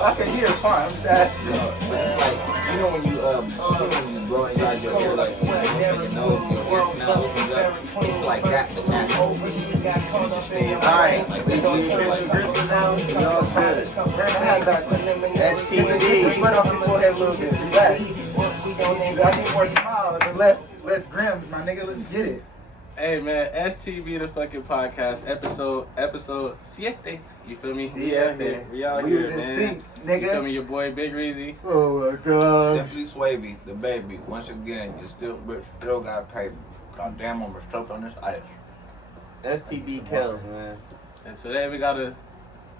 I can hear it fine. I'm just asking. But it's like, you know when you blow inside your ear, like when your nose, your ear canal opens up, it's like that, but that. Alright, we official Gristle now. Y'all good. Turn the hat back. STD. Spread off your forehead a little bit. Relax. I need more smiles and less grims, my nigga. Let's get it. Hey man, STB the fucking podcast, episode 7. You feel me? We out here, We was in man. sync, nigga. You feel me? Your boy Big Reezy. Oh my god. Simply Swayvie, the baby. Once again, you still got paper. God damn, I'm stoked on this ice. STB Kels, man. And today we got a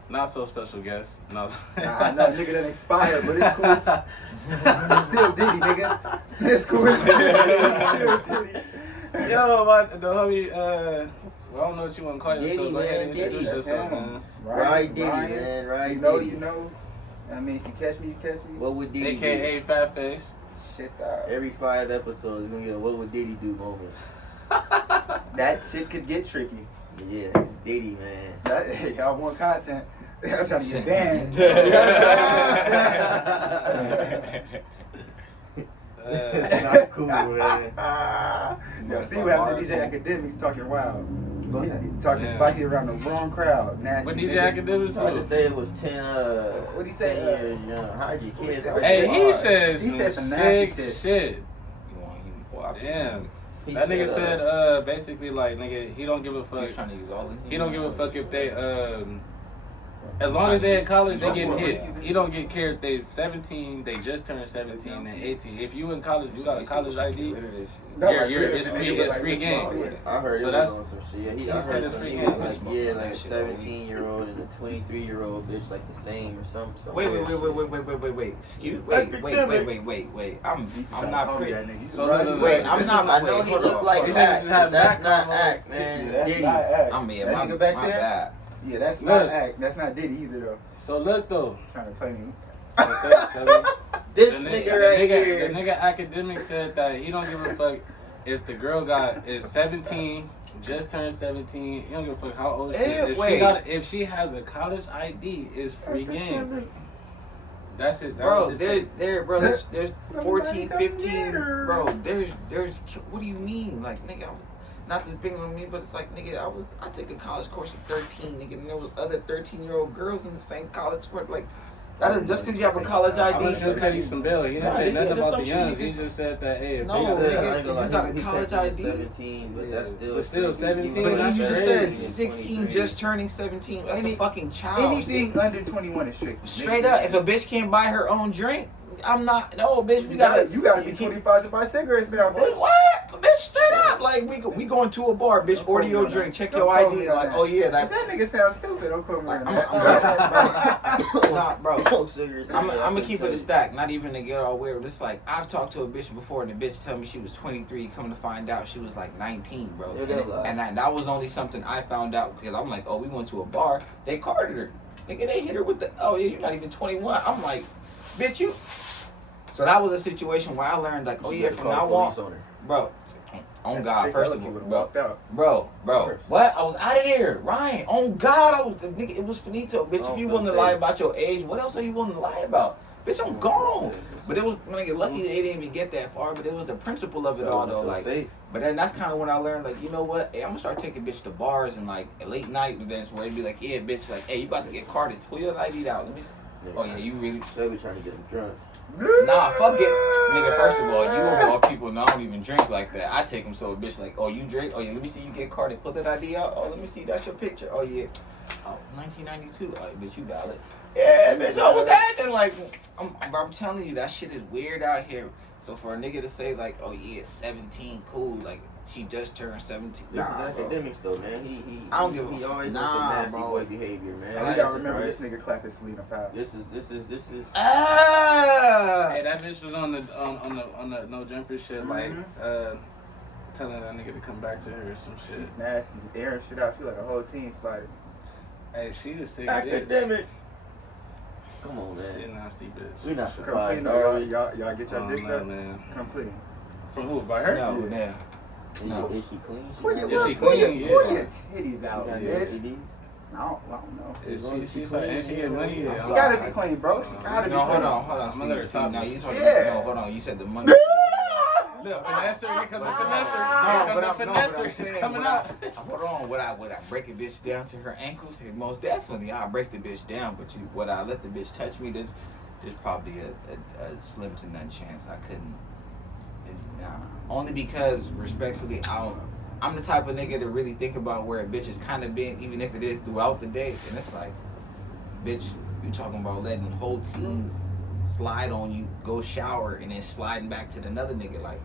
not so special guest. No. I know, nigga, that expired, but it's cool. It's still Diddy, nigga. It's cool. It's still Diddy. Yo, the homie, well, I don't know what you want to call yourself. Diddy, Go ahead and man, introduce Diddy. yourself, man. Right Diddy, man. Right You know, Diddy. you know. I mean, if you catch me, you catch me. What would Diddy AKA Fat Face. Shit, Every 5 episodes, you're gonna get a what would Diddy do moment. that shit could get tricky. Yeah, Diddy, man. Hey, y'all want content. I'm trying to get banned. That's not cool, man. Yo, see what happened to DJ Academics talking wild. Go ahead. He talking spicy around the wrong crowd. Nasty. What DJ nigga. Academics Tried to do? say it was 10, What'd he say? 10 years young. Hide your What'd he kids. say? hide Hey, your he wives. said He some said some sick nasty shit. shit. Damn. He That nigga said, said, basically, like, nigga, he don't give a fuck. He's trying to use all of He don't give a fuck if they, as long as they in college, they getting hit. He don't get care if they 17, they just turned 17 and 18. If you in college, you got a college ID, it's free game. I heard So it that's- was on some shit. he I said heard it's some free shit game. like, like a 17-year-old and a 23-year-old bitch like the same or some Wait. weird shit. Wait. I'm not pretty. So look, Wait, look, I'm this not. is- I know he look like These act. niggas is having That's back not promos. act, man. That's Diddy. not act. I mean, that my nigga back there. bad. Yeah, that's Look. not act. That's not Diddy either though. So look though. Trying to play me. This The nigga right the here. nigga academic said that he don't give a fuck if the girl is 17, just turned 17. He don't give a fuck how old she is. If she has a college ID, it's free game. That's it. Bro, was his take. there's 14, 15, bro. There's. What do you mean, like, nigga? Not to bring on me, but it's like, nigga, I took a college course at 13, nigga, and there was other 13-year-old girls in the same college course, like. That is just because you have a college I ID. was just cutting some bill. He didn't say nothing about the youngs. He just said that, hey, if No, they He got- said, nigga, I ain't gonna lie, you got a he college technically ID? 17, but that's still. But still 17, But that's you just crazy. said 16, just turning 17. That's a fucking child. Anything under 21 is strict. Straight up, if a bitch can't buy her own drink, I'm not. No, bitch, You gotta be 25 to buy cigarettes now, bitch. What? Bitch, straight up. Like, we going to a bar, bitch, order your drink, check your ID. Like, oh yeah, That that's. nigga sounds stupid. Don't quote me on that. Nah, bro. Smoke cigarettes. I'm gonna keep it a stack, not even to get all weird. It's like I've talked to a bitch before, and the bitch tell me she was 23. Come to find out, she was like 19, bro. And that was only something I found out because I'm like, oh, we went to a bar. They carded her. Nigga, they hit her with the. Oh yeah, you're not even 21. I'm like, bitch, you. So that was a situation where I learned like, oh yeah, from now on, bro. On God, first of all, bro, what? I was out of there, Ryan. On God, nigga, it was finito, bitch. If you willing to lie about your age, what else are you willing to lie about? Bitch, I'm gone. But it was, nigga, lucky they didn't even get that far, but it was the principle of it all, though, like. But then that's kind of when I learned, like, you know what? Hey, I'm gonna start taking bitch to bars and like late night events where it'd be like, yeah, bitch, like, hey, you about to get carded? Pull your ID out. Let me see. Oh yeah, you really? They be trying to get him drunk. Nah, fuck it. Nigga, first of all, you of all people know I don't even drink like that. I take them so a bitch like, oh, you drink? Oh, yeah, let me see you get carded. Pull that ID out. Oh, let me see. That's your picture. Oh, yeah. Oh, 1992. Oh, bitch, you dial it. Yeah, bitch, I was acting like, I'm telling you, that shit is weird out here. So for a nigga to say like, oh, yeah, 17, cool, like, she just turned 17. This is academics though, man. I don't give a He always nah, does some nasty bro. boy behavior, man. You gotta remember this nigga clap his sleeve up out. This is. Hey, that bitch was on the no jumper shit, like telling that nigga to come back to her or some shit. She's nasty. She's airing shit out. She like a whole team sliding. Hey, she the sick Academics. bitch. Come on, She a man. nasty bitch. We not Come surprised, clean, are though. we? Y'all get your dicks up. man. Come clean. From who? By her? No, Yeah. yeah. No. Is she clean? Pull Is she your clean? titties out, got bitch. STDs? I don't know. She's like, and she get money. She gotta be clean, bro. She gotta be No, clean. hold on. See, now you talking. Yeah. No, hold on. You said the money. Look, finesser, here come the finesser. No, Here come the finesser. It's coming out. Hold on. Would I break a bitch down to her ankles? Most definitely, I'll break the bitch down. But would I let the bitch touch me? There's probably a slim to none chance I couldn't. Nah. Only because, respectfully, I'm the type of nigga to really think about where a bitch has kind of been, even if it is throughout the day. And it's like, bitch, you talking about letting whole teams slide on you, go shower, and then sliding back to another nigga like,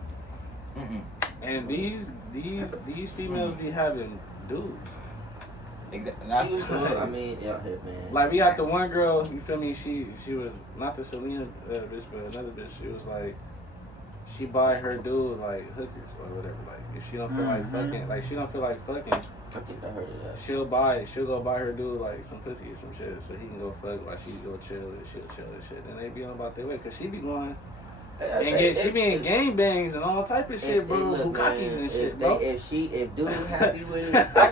And these females be having dudes. Exactly. I mean, yeah, man. Like we had the one girl, you feel me? She was not the Selena bitch, but another bitch. She was like, she buy her dude like hookers or whatever. Like if she don't feel like fucking, like she don't feel like fucking. I think I heard of that. She'll go buy her dude like some pussy or some shit, so he can go fuck while she go chill and she'll chill and shit. And they be on about their way, cause she be going. She be in gang bangs and all type of shit, bro. Bukakis and shit, bro. If dude happy with it, I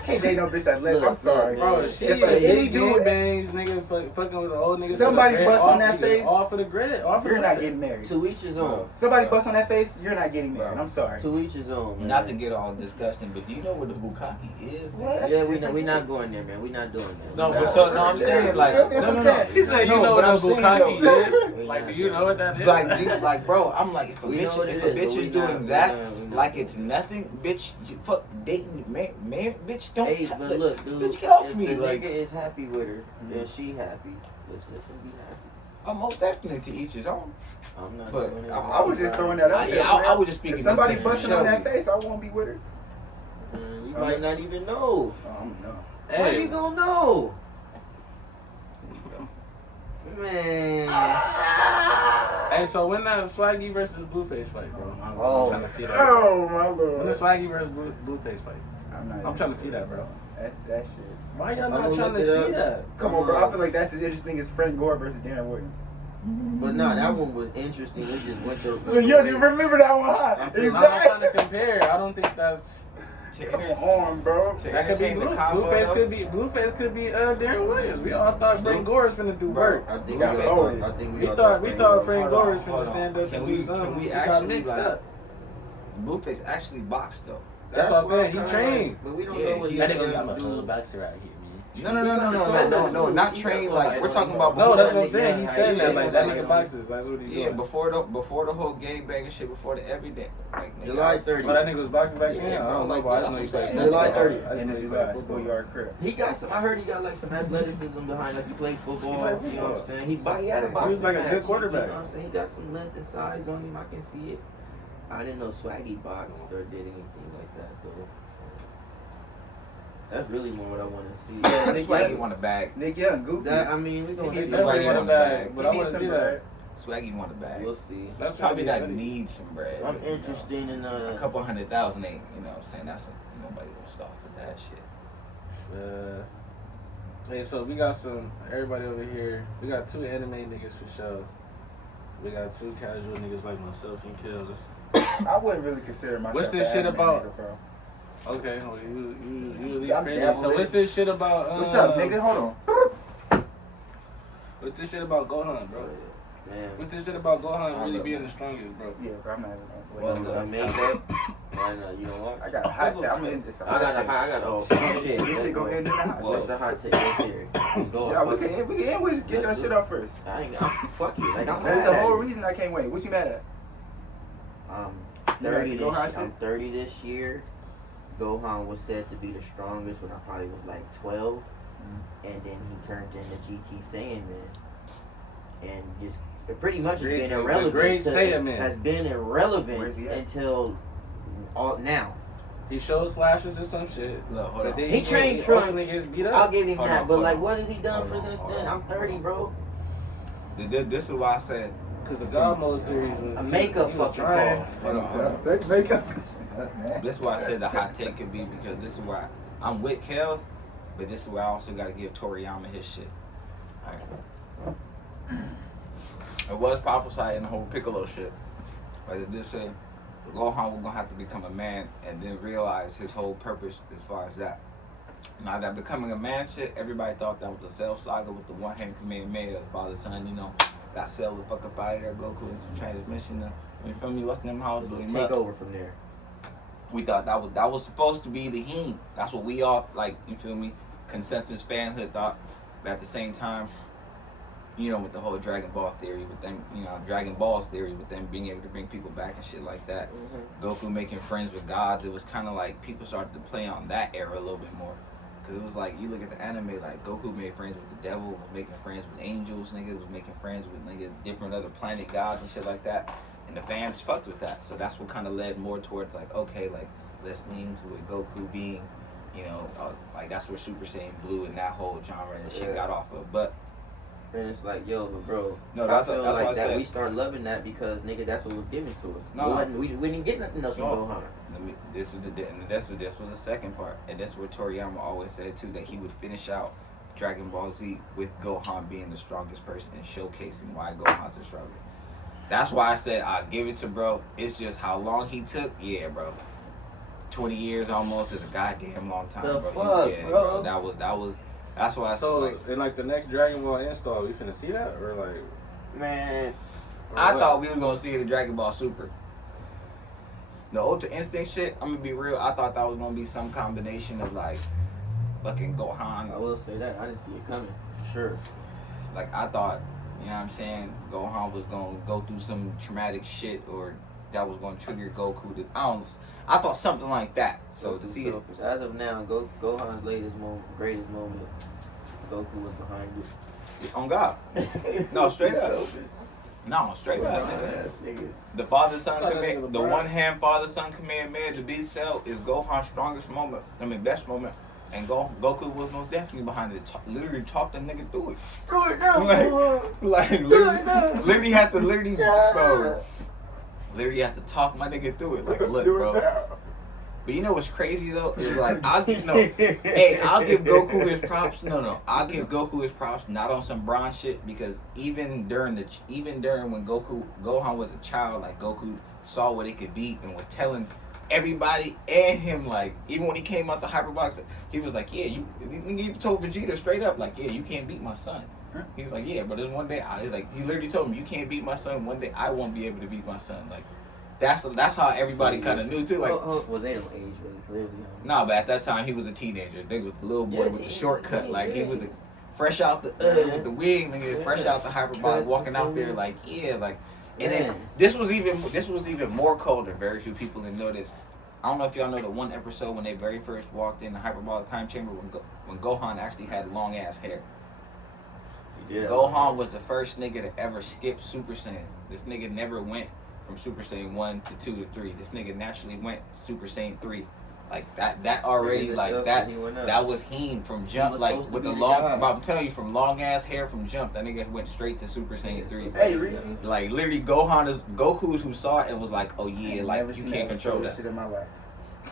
can't date no bitch that live. I'm sorry, bro. She if any gang bangs, nigga, fucking with an old nigga. Somebody bust on that face. Off of the grid. You're not getting married. To each his own. Somebody bust on that face. You're not getting married. I'm sorry. To each his own. Man. Not to get all disgusting, but do you know what the bukkake is? Yeah, we not going there, man. We not doing that. No, but so no, I'm saying like no. He said, you know what a bukkake is? Like, do you know what that is? Like, bro, I'm like, if a bitch is doing that, like it's nothing, bitch. You fuck dating, man, bitch. Don't. Hey, but look, dude. Bitch, get off if me. the Like, nigga is happy with her, then she happy. Let's let them be happy. I'm most definitely to each his own. I'm not. But doing it. I was just throwing that out there. I was just speaking. If somebody busting on that face, I won't be with her. You might not even know. I don't know. How you gonna know? Man. Hey, so when that Swaggy versus Blueface fight, bro? I'm trying to see that. Oh my lord. When the Swaggy versus Blueface fight? I'm trying to see that, bro. That shit. Why y'all not trying to see that? Come on, bro. I feel like that's as interesting as Frank Gore versus Darren Williams. But no, that one was interesting. We just went to. You don't even remember that one, huh? I'm not trying to compare. I don't think that's. Come on, bro. That could be Blueface could be Darren Williams. We all thought Frank Gore was finna do work. I think we thought Frank Gore was finna stand up and do something. Can we got actually mixed up. Blueface actually boxed though. That's what I'm saying. He trained. But we don't know what he's gonna do. boxer out here, man. No, not trained. Like we're talking about. No, that's what I'm saying. He said that like that nigga boxes. That's what he doing. Yeah, before the whole gang banging shit, before the everyday. Like July 30th. Oh, that nigga was boxing back then. I don't know, but I just know he played July 30th. In the July schoolyard crib. He got some. I heard he got like some athleticism behind. Like he played football. You know what I'm saying? He had a boxing He was like a good quarterback. You know what I'm saying? He got some length and size on him. I can see it. I didn't know Swaggy boxed or did anything like that though. That's really more what I want to see. Yeah, Swaggy want a bag. Nick Young, goofy. I mean, we gonna see. Swaggy want a bag. But I want to see that. Swaggy want a bag. We'll see. That's probably that needs some bread. I'm interested in a couple $100,000 ain't. You know what I'm saying? That's nobody gonna stop for that shit. Hey, so we got everybody over here. We got 2 anime niggas for sure. We got 2 casual niggas like myself and Kills. I wouldn't really consider myself. What's this shit about? Nigga, bro. Okay, well, you at least crazy. So what's this shit about? What's up, nigga? Hold on. What's this shit about Gohan, bro? Man. What's this shit about Gohan really being the strongest, bro? Yeah, bro, I'm not even. Well, makeup. Why not? You don't want? I got a hot take. I'm in this. I got oh shit. This shit go end in the hot take. What's the hot take? Let's hear it. Let's go. Yeah, we can end with this. Get your shit up first. Fuck you. Like I'm. There's a whole reason I can't wait. What you mad at? 30 I'm 30 this year. Gohan was said to be the strongest when I probably was like 12, and then he turned into GT Saiyaman, and just pretty much has been irrelevant. Has been irrelevant until now. He shows flashes or some shit. Look, hold on. He trained Trunks. Beat up. I'll give him that, but like, what has he done since then? I'm 30, bro. This is why I said. Because the God Mode series was a makeup fucking call. Hold on. Makeup. This is why I said the hot take could be because this is why I'm with Kels, but this is why I also got to give Toriyama his shit. Right. It was prophesied in the whole Piccolo shit. But it did say Gohan was gonna have to become a man and then realize his whole purpose as far as that. Now that becoming a man shit, everybody thought that was the Cell saga with the one hand Kamehameha, father son, you know, got Cell the fuck up out of there, Goku into transmission. You feel me? What's them how blew him Take up. over from there. We thought that was supposed to be the heme. That's what we all like. You feel me? Consensus fanhood thought. But at the same time, you know, with the whole Dragon Ball theory, with them, you know, Dragon Ball's theory, with them being able to bring people back and shit like that. Goku making friends with gods. It was kind of like people started to play on that era a little bit more. Cause it was like you look at the anime, like Goku made friends with the devil, was making friends with angels, nigga, was making friends with nigga different other planet gods and shit like that. And the fans fucked with that, so that's what kind of led more towards like, okay, like let's lean to it. Goku being, you know, like that's where Super Saiyan Blue and that whole genre and shit got off of. But and it's like, yo, but bro, no, I feel that's like what I that said. We started loving that because nigga, that's what was given to us. No, we didn't get nothing else from Gohan. This was the second part, and that's where Toriyama always said too that he would finish out Dragon Ball Z with Gohan being the strongest person and showcasing why Gohan's the strongest. That's why I said I'll give it to bro. It's just how long he took. Yeah, bro. 20 years almost is a goddamn long time, The bro. fuck, Yeah, bro. That's why I said. So Like, in like the next Dragon Ball install, we finna see that or like? Man, I thought we was gonna see it in Dragon Ball Super. The Ultra Instinct shit, I'm gonna be real. I thought that was gonna be some combination of like fucking Gohan. I will say that I didn't see it coming for sure. Like I thought, you know what I'm saying, Gohan was gonna go through some traumatic shit or that was gonna trigger Goku to I thought something like that. So to see it, as of now, Gohan's greatest moment, Goku was behind it. on God. No, straight up. No, straight up. Nigga. The father-son Kamehameha, the one-hand father-son Kamehameha to beat Cell is Gohan's strongest moment. I mean, best moment. And Goku was most definitely behind it. Literally talked the nigga through it. Literally had to talk my nigga through it. Like, look, bro. But you know what's crazy though? Is like I'll give Goku his props. No, I'll give Goku his props. Not on some bronze shit because even during when Gohan was a child, like Goku saw what it could be and was telling everybody and him, like even when he came out the hyperbox, he was like, yeah, you told Vegeta straight up, like, yeah, you can't beat my son. He's like, yeah, but there's one day he literally told him, you can't beat my son. One day I won't be able to beat my son. Like. That's how everybody kind of knew too. Like, well, they don't age really clearly. Nah, but at that time he was a teenager. They was the little boy with the shortcut. Like he was fresh out the with the wig, nigga, fresh out the hyperbolic, walking out there like like. And then this was even more colder. Very few people didn't know this. I don't know if y'all know the one episode when they very first walked in the hyperbolic time chamber when Gohan actually had long ass hair. Gohan was the first nigga to ever skip Super Saiyans. This nigga never went from Super Saiyan 1 to 2 to 3. This nigga naturally went Super Saiyan 3. Like that already, like that was him from jump, like with the long, I'm telling you, from long ass hair from jump, that nigga went straight to Super Saiyan 3. Hey, Reezy. Like literally Goku's who saw it and was like, oh yeah, like you can't control that. Shit in my life.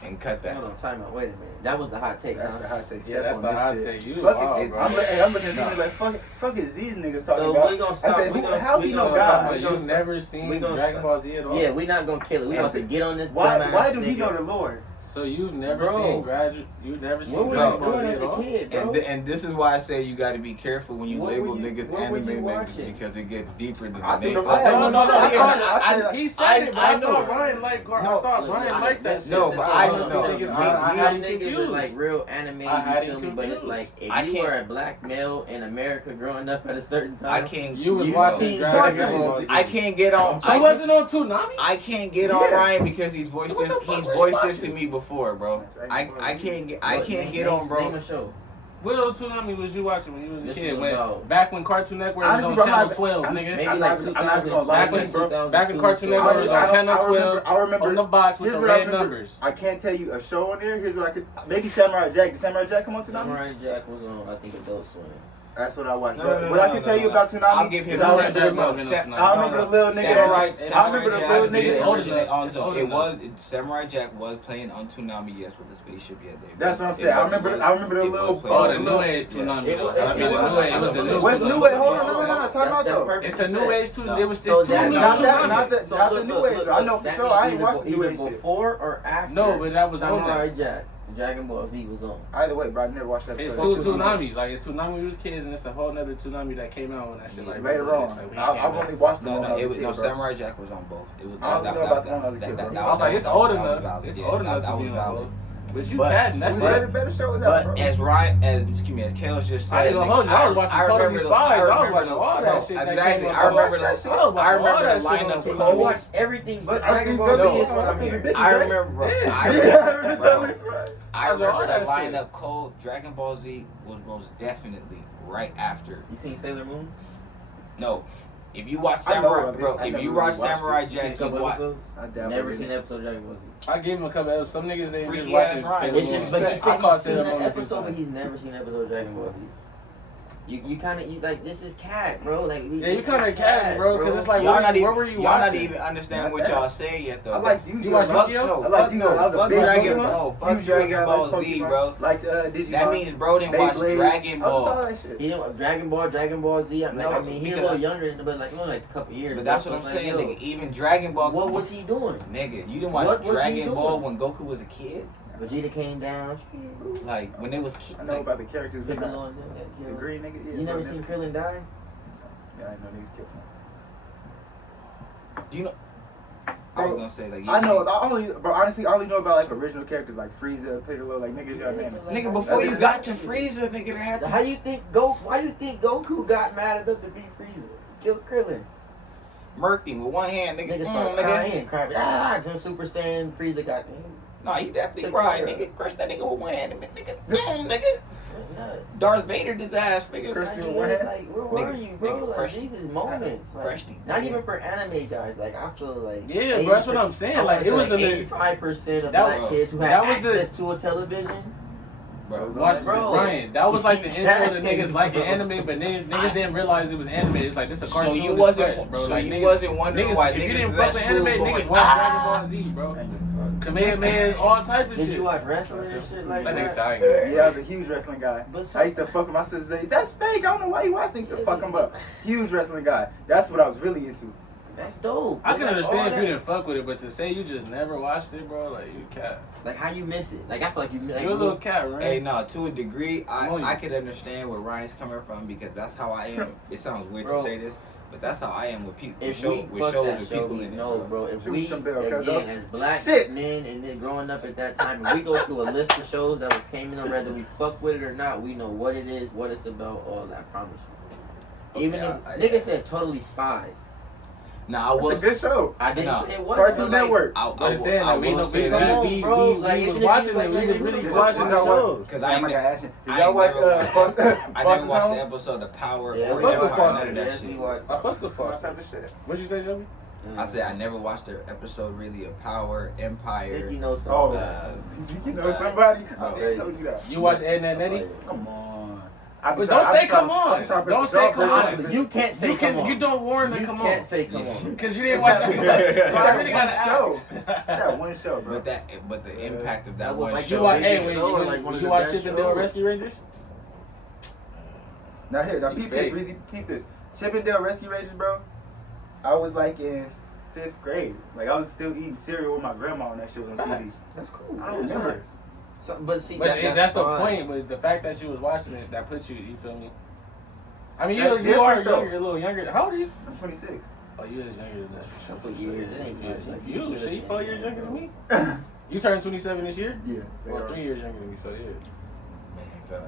And cut that. Hold on, time out. Wait a minute. That was the hot take. That's the hot take. Yeah, that's the hot take. You fuck wild, bro. I'm looking at these like, fuck is these niggas talking So about? we gonna stop. I said, how he know God? You've never seen Dragon Ball Z at all? Yeah, we not gonna kill it. We gonna get on this. Why do he know the Lord? So you've never seen Dragon What were Ball you doing Z as at a all? kid, bro? And this is why I say you got to be careful when you label niggas what were anime you niggas watching? because it gets deeper than I the think name. the He said it, but I thought Ryan liked that shit. No, but I don't know. I had him niggas confused. are like real anime, you feel me? But it's like if you were a black male in America growing up at a certain time, You was watching Dragon Ball Z. I can't get on. I wasn't on Toonami. I can't get on Ryan because he's voiced this to me before, bro. I can't get on, bro. Name a show. What old Toonami was you watching when you was a This kid? was Back when Cartoon Network was Honestly, on bro, Channel 12, nigga. Maybe I'm like not gonna lie to you, bro. Back when Cartoon Network was on Channel 12, I remember on the box with the here's what I red remember. numbers. I can't tell you a show on there. Here's what I could. Maybe Samurai Jack. Did Samurai Jack come on Toonami? Samurai Jack was on, I think, Adult Swim. That's what I watched. What I can tell you about Toonami, I'll give him. I remember the little nigga. I remember the little nigga. It was Samurai Jack was playing on Toonami, yes, with the spaceship. Yeah, that's what I'm saying. I remember the little. Oh, the new age Toonami. What's new age? Hold on, no, time out though. It's a new age too. It was Not just two new the new age. I know for sure. I ain't watched the new age shit. Before or after? No, but that was on Samurai there. Jack. Dragon Ball Z was on. Either way, bro, I never watched that. It's episode. two Tsunamis. Like, it's Toonami when we was kids, and it's a whole nother Toonami that came out when that shit, like, later on. Like, I've only watched the one No, when I it was was a no kid, bro. Samurai Jack was on both. It was I only know about the one when I was a kid, bro. I was like, it's old enough. valid. It's Yeah, old enough that to was be valid. on. But you But- patent, that's it. Better show it out, bro. But as Ryan, as Kels just said, I ain't gonna hold you. I was watching Totally remember Spies. I was remember watching all that shit that Exactly. came I up. remember that the shit. I was watching I all remember that the shit on lineup. TV. I watched everything but I Dragon seen Ball Totally Z is what I Spies. mean. Bitches, I right? remember, bro. Yeah. I Yeah, remember, bro. totally right. I How's all remember the that shit? lineup cold. Dragon Ball Z was most definitely right after. You seen Sailor Moon? No, if you watch I know Samurai, of it. bro, I if never you really watch watched Samurai it. You seen a Jack, you couple watch. episodes? I dabbled Never in seen it. an episode of Dragon Ball Z. I gave him a couple episodes. Some niggas they Freaky just watching ass Ryan. Sailor It's Moon. just, but he I said caught he's seen Sailor an Moon a few episode, but times. he's never seen an episode of Dragon Ball Z. You kind of like this is cat, bro. Like Yeah, you kind of cat, bro, because it's like, Y'all not where even, were you y'all watching? not even understanding what y'all saying yet though. I like you. You watch fuck Yu-Gi-Oh? no, I like fuck you. no, I was a fuck big Dragon Pokemon. Ball, fuck Huge Dragon Ball like Z, Pokemon. bro. Like Digimon. That means bro didn't watch Beyblade. Dragon I was Ball. all that shit. You know, Dragon Ball Z. I'm like, No, I mean, he's a because little younger, but like only like a couple years. But bro, that's so what I'm it's like, saying, yo, nigga. Even Dragon Ball. What was he doing? Nigga, you didn't watch What was he Dragon doing? Ball when Goku was a kid? Vegeta came down. Like when it was. I know about the characters, but Piccolo not and them got the killed. green nigga. Yeah, You never bro, seen Krillin die? Yeah, I know niggas killed him. You know. I was gonna say like. I know. But honestly, I only know about like original characters like Frieza, Piccolo, like niggas y'all name it. Nigga, before you got to Frieza, nigga, there had to. How you think Why you think Goku got mad enough to beat Frieza? Kill Krillin. Murked him with one hand, nigga. Niggas started crying Nigga. and crying. Until Super Saiyan Frieza got him. No, he definitely Took cried, care of nigga. Crushed that nigga with one hand, nigga. Nigga. Darth Vader did his ass, nigga. Crushed Like, him with one hand? like, where were Nigga, you, bro? nigga, Like, crushed these is moments. Like, Crushed him. not even for anime guys. Like, I feel like Yeah, bro, that's what I'm saying. Like, it was a 85% of that black was- kids who had that was the- access to a television. Bro, Watch, Bro. Ryan. That was like the intro to Exactly, niggas liking bro. anime, but niggas didn't realize it was anime. It's like this a so cartoon. you it's wasn't, fresh, bro. so Like, you niggas, wasn't wondering niggas, why if you niggas didn't was fuck at with school anime, going, niggas watch Dragon Ball Z, bro. Kamehameha, all type of Did shit. you watch wrestling and shit like That nigga that? said, Yeah, I was a huge wrestling guy. But I used to fuck with my sister. Say, that's fake. I don't know why you watch things to fuck him up. Huge wrestling guy. That's what I was really into. That's dope. I can Like, all understand if that- you didn't fuck with it, but to say you just never watched it, bro, like you cat. Like, how you miss it? Like, I feel like you like, You're a little cat, right? Hey, no, to a degree, Come on, I you. could understand where Ryan's coming from because that's how I am. It sounds weird Bro. to say this, but that's how I am with people. If With we fuck shows that with show, people we in it. know, bro. If Shoot we, some bell, cuz, again, as black shit. men and then growing up at that time, if we go through a list of shows that was came in, whether we fuck with it or not, we know what it is, what it's about, all that, I promise you. Even Okay, if nigga said Totally Spies. Nah, I will. It's a good show. I didn't No. say it was Cartoon but, like, Network. But it's saying that we will know say we that. we- bro, like, we even was if you, watching like, it. We was like, really did watching y'all the watch- shows. Because I I ain't ain't gonna never, ask you. Did I y'all ain't watch never watched, I never Foster's watched Home? the episode of Power Yeah, or we fuck with Empire, Foster. none of that Yes, we shit. watched. I fucked the All Foster. type of shit. What'd you say, Joey? I said I never watched the episode really of Power, Empire. Did you know something? Oh. You know somebody? I Bro. did told you that. You watch Ed and Eddie? Come on. But don't say come on. Don't say come on. Honestly, you can't say You come can. on. You don't warn to You come can't on say come on. because you didn't It's watch that- it. it's So I that really one gotta show. ask. It's that one show, bro. But the impact of that That was one like show. You watch? biggest Hey, wait. show, like one of You the watch best Chip and Dale shows. Rescue Rangers? Now here, now You peep this, fake. Reezy, peep this. Chip and Dale Rescue Rangers, bro. I was like in 5th grade. Like I was still eating cereal with my grandma when that shit was on TV. That's cool. I don't remember. But see, But that's the fine. point. But the fact that you was watching it, that put you. You feel me? I mean, That's you are different, though. younger, a little younger. How old are you? I'm 26. Oh, you is younger than that. For sure. Couple years, it ain't much. Like, You, should've shit, you been. 4 years younger than me. You turned 27 this year. Yeah. Well, 3 years younger than me. So yeah. Man, bro,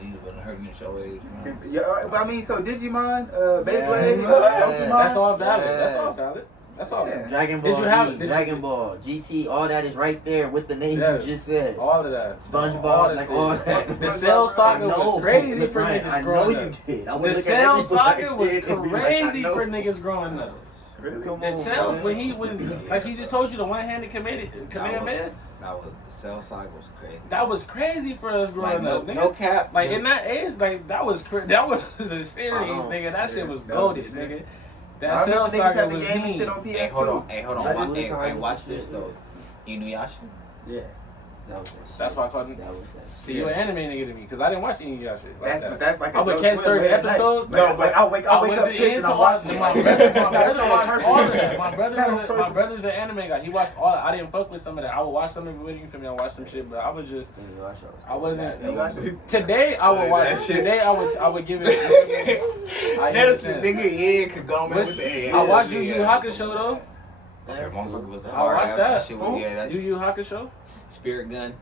these wouldn't hurt me so age, man. Yeah, but I mean, so Digimon, Beyblade, Yeah. Pokemon. That's all valid. That's all Yes. valid. That's all Yeah. valid. Dragon Ball Did you have- Z, did you- Dragon Ball, GT, all that is right there with the name Yes. you just said. All of that. SpongeBob, All that like shit. all that. The Cell Saga I know, was crazy look, for Ryan, niggas I know growing you up. did. I would The look at Cell everybody Saga was and be like, I crazy know. for niggas growing up. Really? Come The on, Cell, man. when like he just told you, the one-handed Kamehameha, That was the Cell Saga was crazy. that was crazy for us growing like, up. no, Nigga. no cap. Like no, in that age, like that was that was a series, Uh-huh. nigga. That shit was That was goated, the shit. nigga. I That Cell remember niggas Saga had the was game and mean. shit on PS2. Hey, hold on. I Watch, just- hey, watch this though. Inuyasha. Yeah. That was that shit. That's why I called him. That was that shit. See, you an anime nigga to me, because I didn't watch any of y'all shit. Like that. That's like I would catch certain episodes. No, but I wake up wasn't pissed and into I'm all. watching My it. brother watched all of that. That's My brother's an anime guy. He watched all. I didn't fuck with some of that. I would watch some of it with him. You feel me? I watched some shit, but I was just. I wasn't. Today I would watch. Today I would give it. That's the nigga could go man with the I watched Yu Yu Hakusho though. Okay, motherfucker was I watched that. Shit was, Yu Yu Hakusho. Spirit Gun.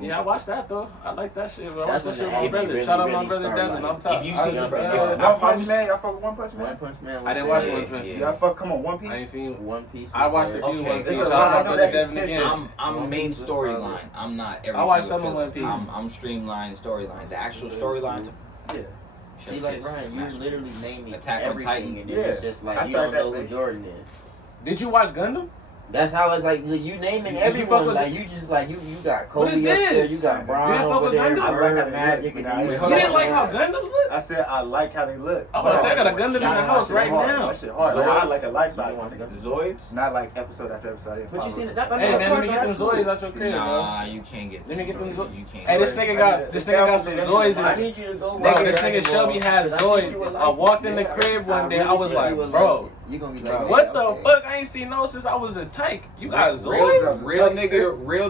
Yeah, I watched that though. I like that shit. But I watched That's that shit with when my the brother. anime Shout out my really brother started, Devin like, off top. if you see One Punch Man, y'all fuck with One Punch Man? One Punch Man. I didn't watch Yeah, One Punch yeah. Man. Y'all fuck, come on, One Piece? I ain't seen. One Piece. I watched a few Okay. One Piece. It's Shout a out lot. my I know brother that's Devin extensive. again. I'm main storyline. I'm not every. I watched single some of One film. Piece. I'm streamlined storyline. The actual storyline. Yeah. See, like Ryan, you literally naming Attack on everything, Titan. and then Yeah. it's just like I you don't started know that, who man. Jordan is. Did you watch Gundam? That's how it's like you naming Did you everyone. fuck with Like you just like you got What Kobe is up there, this? you got You Braun didn't fuck over with there, Gundam? I like how Bird, they Magic, look, and but then I- You Hold on, didn't like how hold Gundams look? I said I like how they look. I'm about to say I got a Gundam in the house That right shit hard. now. That shit hard. Like, I like a life size one. Zoids? Not like episode after episode. I didn't But you follow seen it. it? That, Hey man, let me get them Zoids out your crib, bro. Nah, you can't get. Let me get them bro. Zoids. You can't. Hey, this nigga got some Zoids in I his. need you to go. Bro, watch this Dragon nigga Shelby Ball, has 'cause I think you would Zoids. like I it. walked in the Yeah. crib one day. I really was think like, you would bro, like it. You gonna be like, what yeah, the okay. fuck? I ain't seen those since I was a tyke. You got Real Zoids? real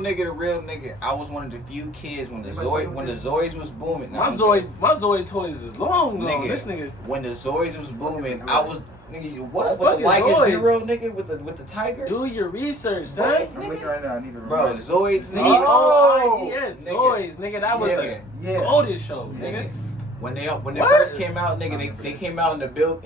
nigga. I was one of the few kids when the Zoids was booming. My Zoid toys is long gone. Nigga, This nigga. when the Zoids was booming, I was nigga. You what? What With the like Zoids? zero nigga with the tiger. Do your research, son. I'm looking right now. I need to Bro, remember. Zoids, See, nigga. oh, yes, nigga. Zoids, nigga. That was Nigga. a golden show, nigga. Nigga. When they What? first came out, nigga, they came out in the build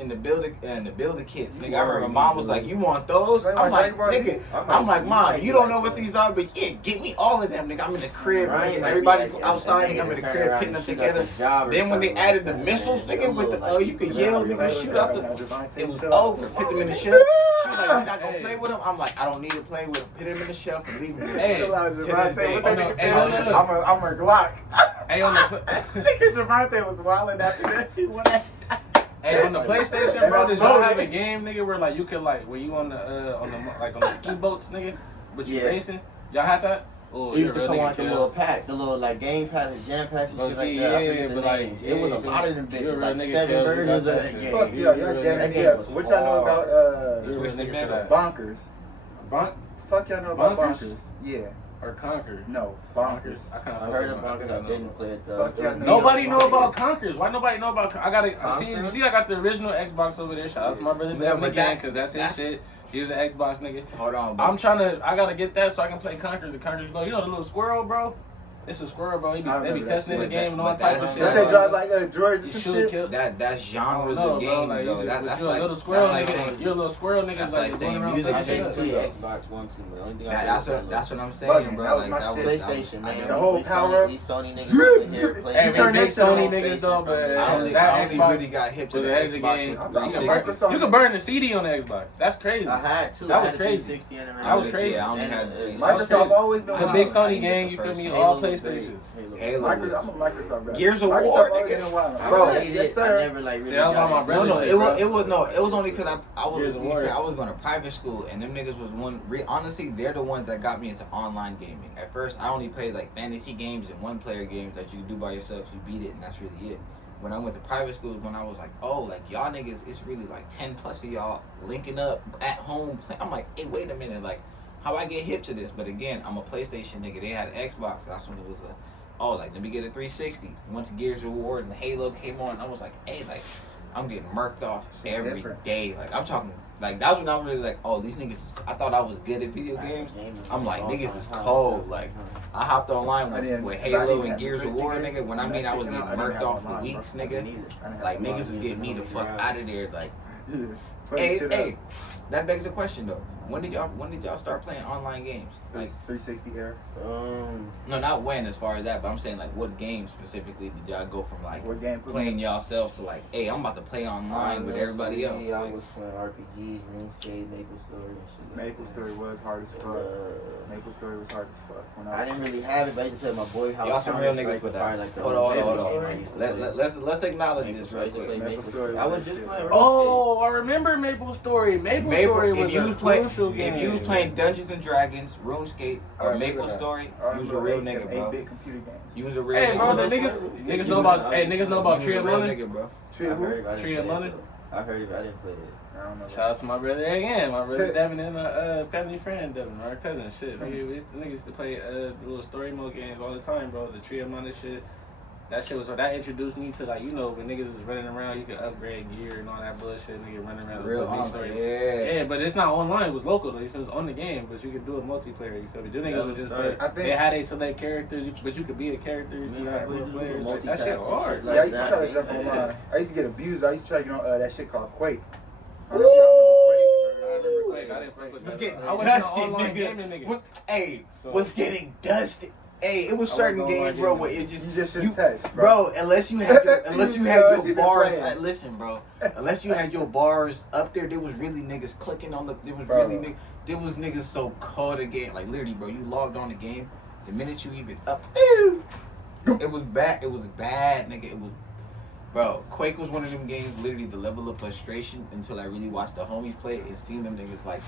kits. Nigga, I remember mom was like, "You want those?" I'm like, "Nigga," I'm like, "Mom, you don't know what these are, but yeah, get me all of them, nigga." I'm in the crib, Right, nigga. like, Everybody like, outside, that nigga. I'm in the nigga crib turn putting them around and shoot up together. a job or Then when they something added the like that, missiles, man, nigga, with the you could yell, nigga, shoot out the. It was over. Put them in the shelf. She was like, "You're not gonna play with them." I'm like, "I don't need to play with them. Put them in the shelf and leave them there." Hey, I'm a Glock. Hey, on the Nigga, Javante was wilding after that. She won that. hey, on the PlayStation, And bro, I'm did y'all have a voting. game, nigga, where like you could like where you on the ski boats, nigga, but you Yeah. racing? Y'all had that? Oh, It used to you're a come real out nigga, the Kels. little pack, the little like game packs and jam packs and shit like Okay, that. I yeah, forget the but, like, names. It was a yeah, lot of them you're a bitches, real like nigga, 7 Kels, you versions got of that that shit. game. Fuck yeah, y'all That jamming game me up. was What y'all know hard. about You're a real Twisted nigga Metal. for that. bonkers? Bonk Fuck y'all know about Bonkers? bonkers? Yeah. or Conquer? No, bonkers. I kinda I fuck heard with of them. I Bonkers, think I I know. didn't play it though. Fuck yeah, Nobody know about Conkers. Why nobody know about? I gotta see. Conquer? You see, I got the original Xbox over there. Shout out to my brother Yeah, Devin but again, that- because that's his that's- shit. He was an Xbox nigga. Hold on, I'm trying to. I gotta get that so I can play Conkers. And Conkers, you know the little squirrel, bro. It's a squirrel, bro. They I be remember that testing in the shit. game and all But type that- of shit. Don't they drive like droids and You some shoot, shit? kill. That's genres No, of bro, games like, though. you That's you're a like little squirrel that's like nigga. saying- You're a little squirrel nigga. that's like like going saying around music I taking just takes play two, Xbox 1, 2, man. Only thing I that's what I'm saying, Bugging, bro. that was Like my that was shit. PlayStation, I man. know. The whole power. These Sony niggas over here playing. Hey, You we turn big that shit on Sony niggas though, but I only that Xbox really got hip to was the an extra Xbox game. with I'm 360. Microsoft. You could burn the CD on the Xbox. That's crazy. I had two. That I was had a crazy. 360 and That was crazy. Yeah, I only And, had Microsoft always been The wild. big I Sony didn't get gang, the you feel first me? Halo All was great. PlayStations. Halo I'm was- a Microsoft guy. Gears of War, Microsoft always nigga. been wild. I Bro, played yes it. sir. I never like See, really that was got all my into brother's No, shit, it was bro. it was only because I was Gears of War. I was going to private school and them niggas was honestly they're the ones that got me into online gaming. At first I only played like fantasy games and one player games that you do by yourself, you beat it and that's really it. When I went to private school is when I was like, oh, like y'all niggas, it's really like 10 plus of y'all linking up at home. I'm like, hey, wait a minute, like how I get hip to this? But again, I'm a PlayStation nigga. They had Xbox. That's when it was like let me get a 360. Once Gears of War and Halo came on, I was like, hey, like I'm getting murked off every day. Like I'm talking, like that was when I was really like, oh, these niggas. I thought I was good at video games. I'm like, niggas is cold. Like I hopped online with Halo and Gears of War, nigga. When I mean I was getting murked off for weeks, nigga. Like niggas was getting me the fuck out of there. Like, hey, that begs a question though. When did y'all start playing online games? Like 360 era. no, not when as far as that, but I'm saying like what game specifically did y'all go from like What game? playing y'allself to like, hey, I'm about to play online with everybody else. I Like, was playing RPGs, RuneScape, Maple Story, and shit. Maple Story was hard as fuck. Maple Story was hard as fuck. When I didn't really have it, but I used to play my boy house. y'all some real niggas with that. Hold on. Let's acknowledge this right quick. Maple Story. I was just playing. Oh, I remember never Maple Story. Maple Story was a crucial game. If you was playing Dungeons and Dragons, RuneScape, or Maple Story, you was a real nigga, bro. 8-bit computer games. You was a real nigga. Hey, bro, the niggas know about. Hey, niggas know about Tree of London. Nigga, bro. Tree of London. I heard it, but I didn't play it. I don't know. Shout out to my brother again. My brother Devin and my family friend Devin, our cousin. Shit, niggas used to play little story mode games all the time, bro. The Tree of London shit. That shit was that introduced me to like when niggas is running around, you can upgrade gear and all that bullshit. Nigga running around. Real story. Yeah, but it's not online. It was local though. You feel it's on the game, but you can do a multiplayer. You feel me? Do niggas would just play. They had a select characters, but you could be a character. You had real players. Like, that shit hard. Yeah, I used to try to jump online. I used to get abused. I used to try to get on that shit called Quake. I remember Quake. I didn't fuck with that. Was getting I wasn't an dusted, online nigga. gaming nigga. Was getting dusted. Hey, it was certain games, bro, where it just you just shouldn't touch, bro. Unless you had your bars. playing. Listen, bro. Unless you had your bars up there, there was really niggas clicking on the. There was niggas so caught a game. Like literally, bro. You logged on the game. The minute you even up, it was bad. It was bad, nigga. It was. Bro, Quake was one of them games, literally the level of frustration until I really watched the homies play it and seen them niggas like,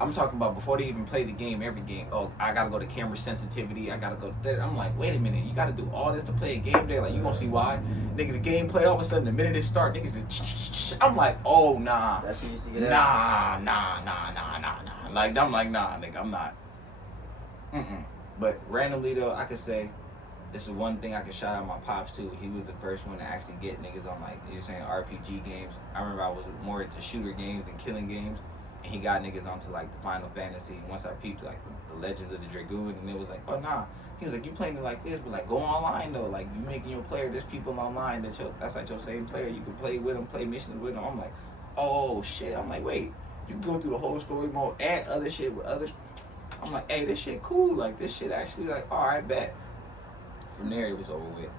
I'm talking about before they even play the game, every game. Oh, I gotta go to camera sensitivity, I gotta go to that. I'm like, wait a minute, you gotta do all this to play a game there? Like, you gonna see why? Nigga, the game play, all of a sudden, the minute it start, niggas is I'm like, oh, nah. That's what you used to get Nah. Like, I'm like, nah, nigga, I'm not. But randomly, though, I could say, this is one thing I can shout out my pops too. He was the first one to actually get niggas on like you're saying RPG games. I remember I was more into shooter games and killing games, and he got niggas onto like the Final Fantasy. Once I peeped like the Legends of the Dragoon, and it was like, oh nah. He was like, you playing it like this, but like go online though. Like you making your player. There's people online that's like your same player. You can play with them, play missions with them. I'm like, oh shit. I'm like, wait, you can go through the whole story mode and other shit with other. I'm like, hey, this shit cool. Like this shit actually like, all right, bet. From there, it was over with.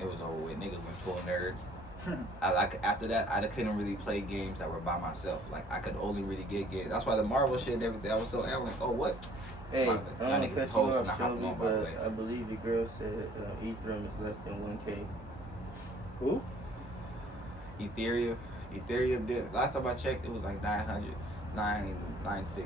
It was over with. Niggas went full nerd. After that, I couldn't really play games that were by myself. Like, I could only really get games. That's why the Marvel shit and everything, I was like, oh, what? Hey, y'all niggas is hoes for not hopping on, by the way. I believe the girl said Ethereum is less than 1K. Who? Ethereum did. Last time I checked, it was like 960.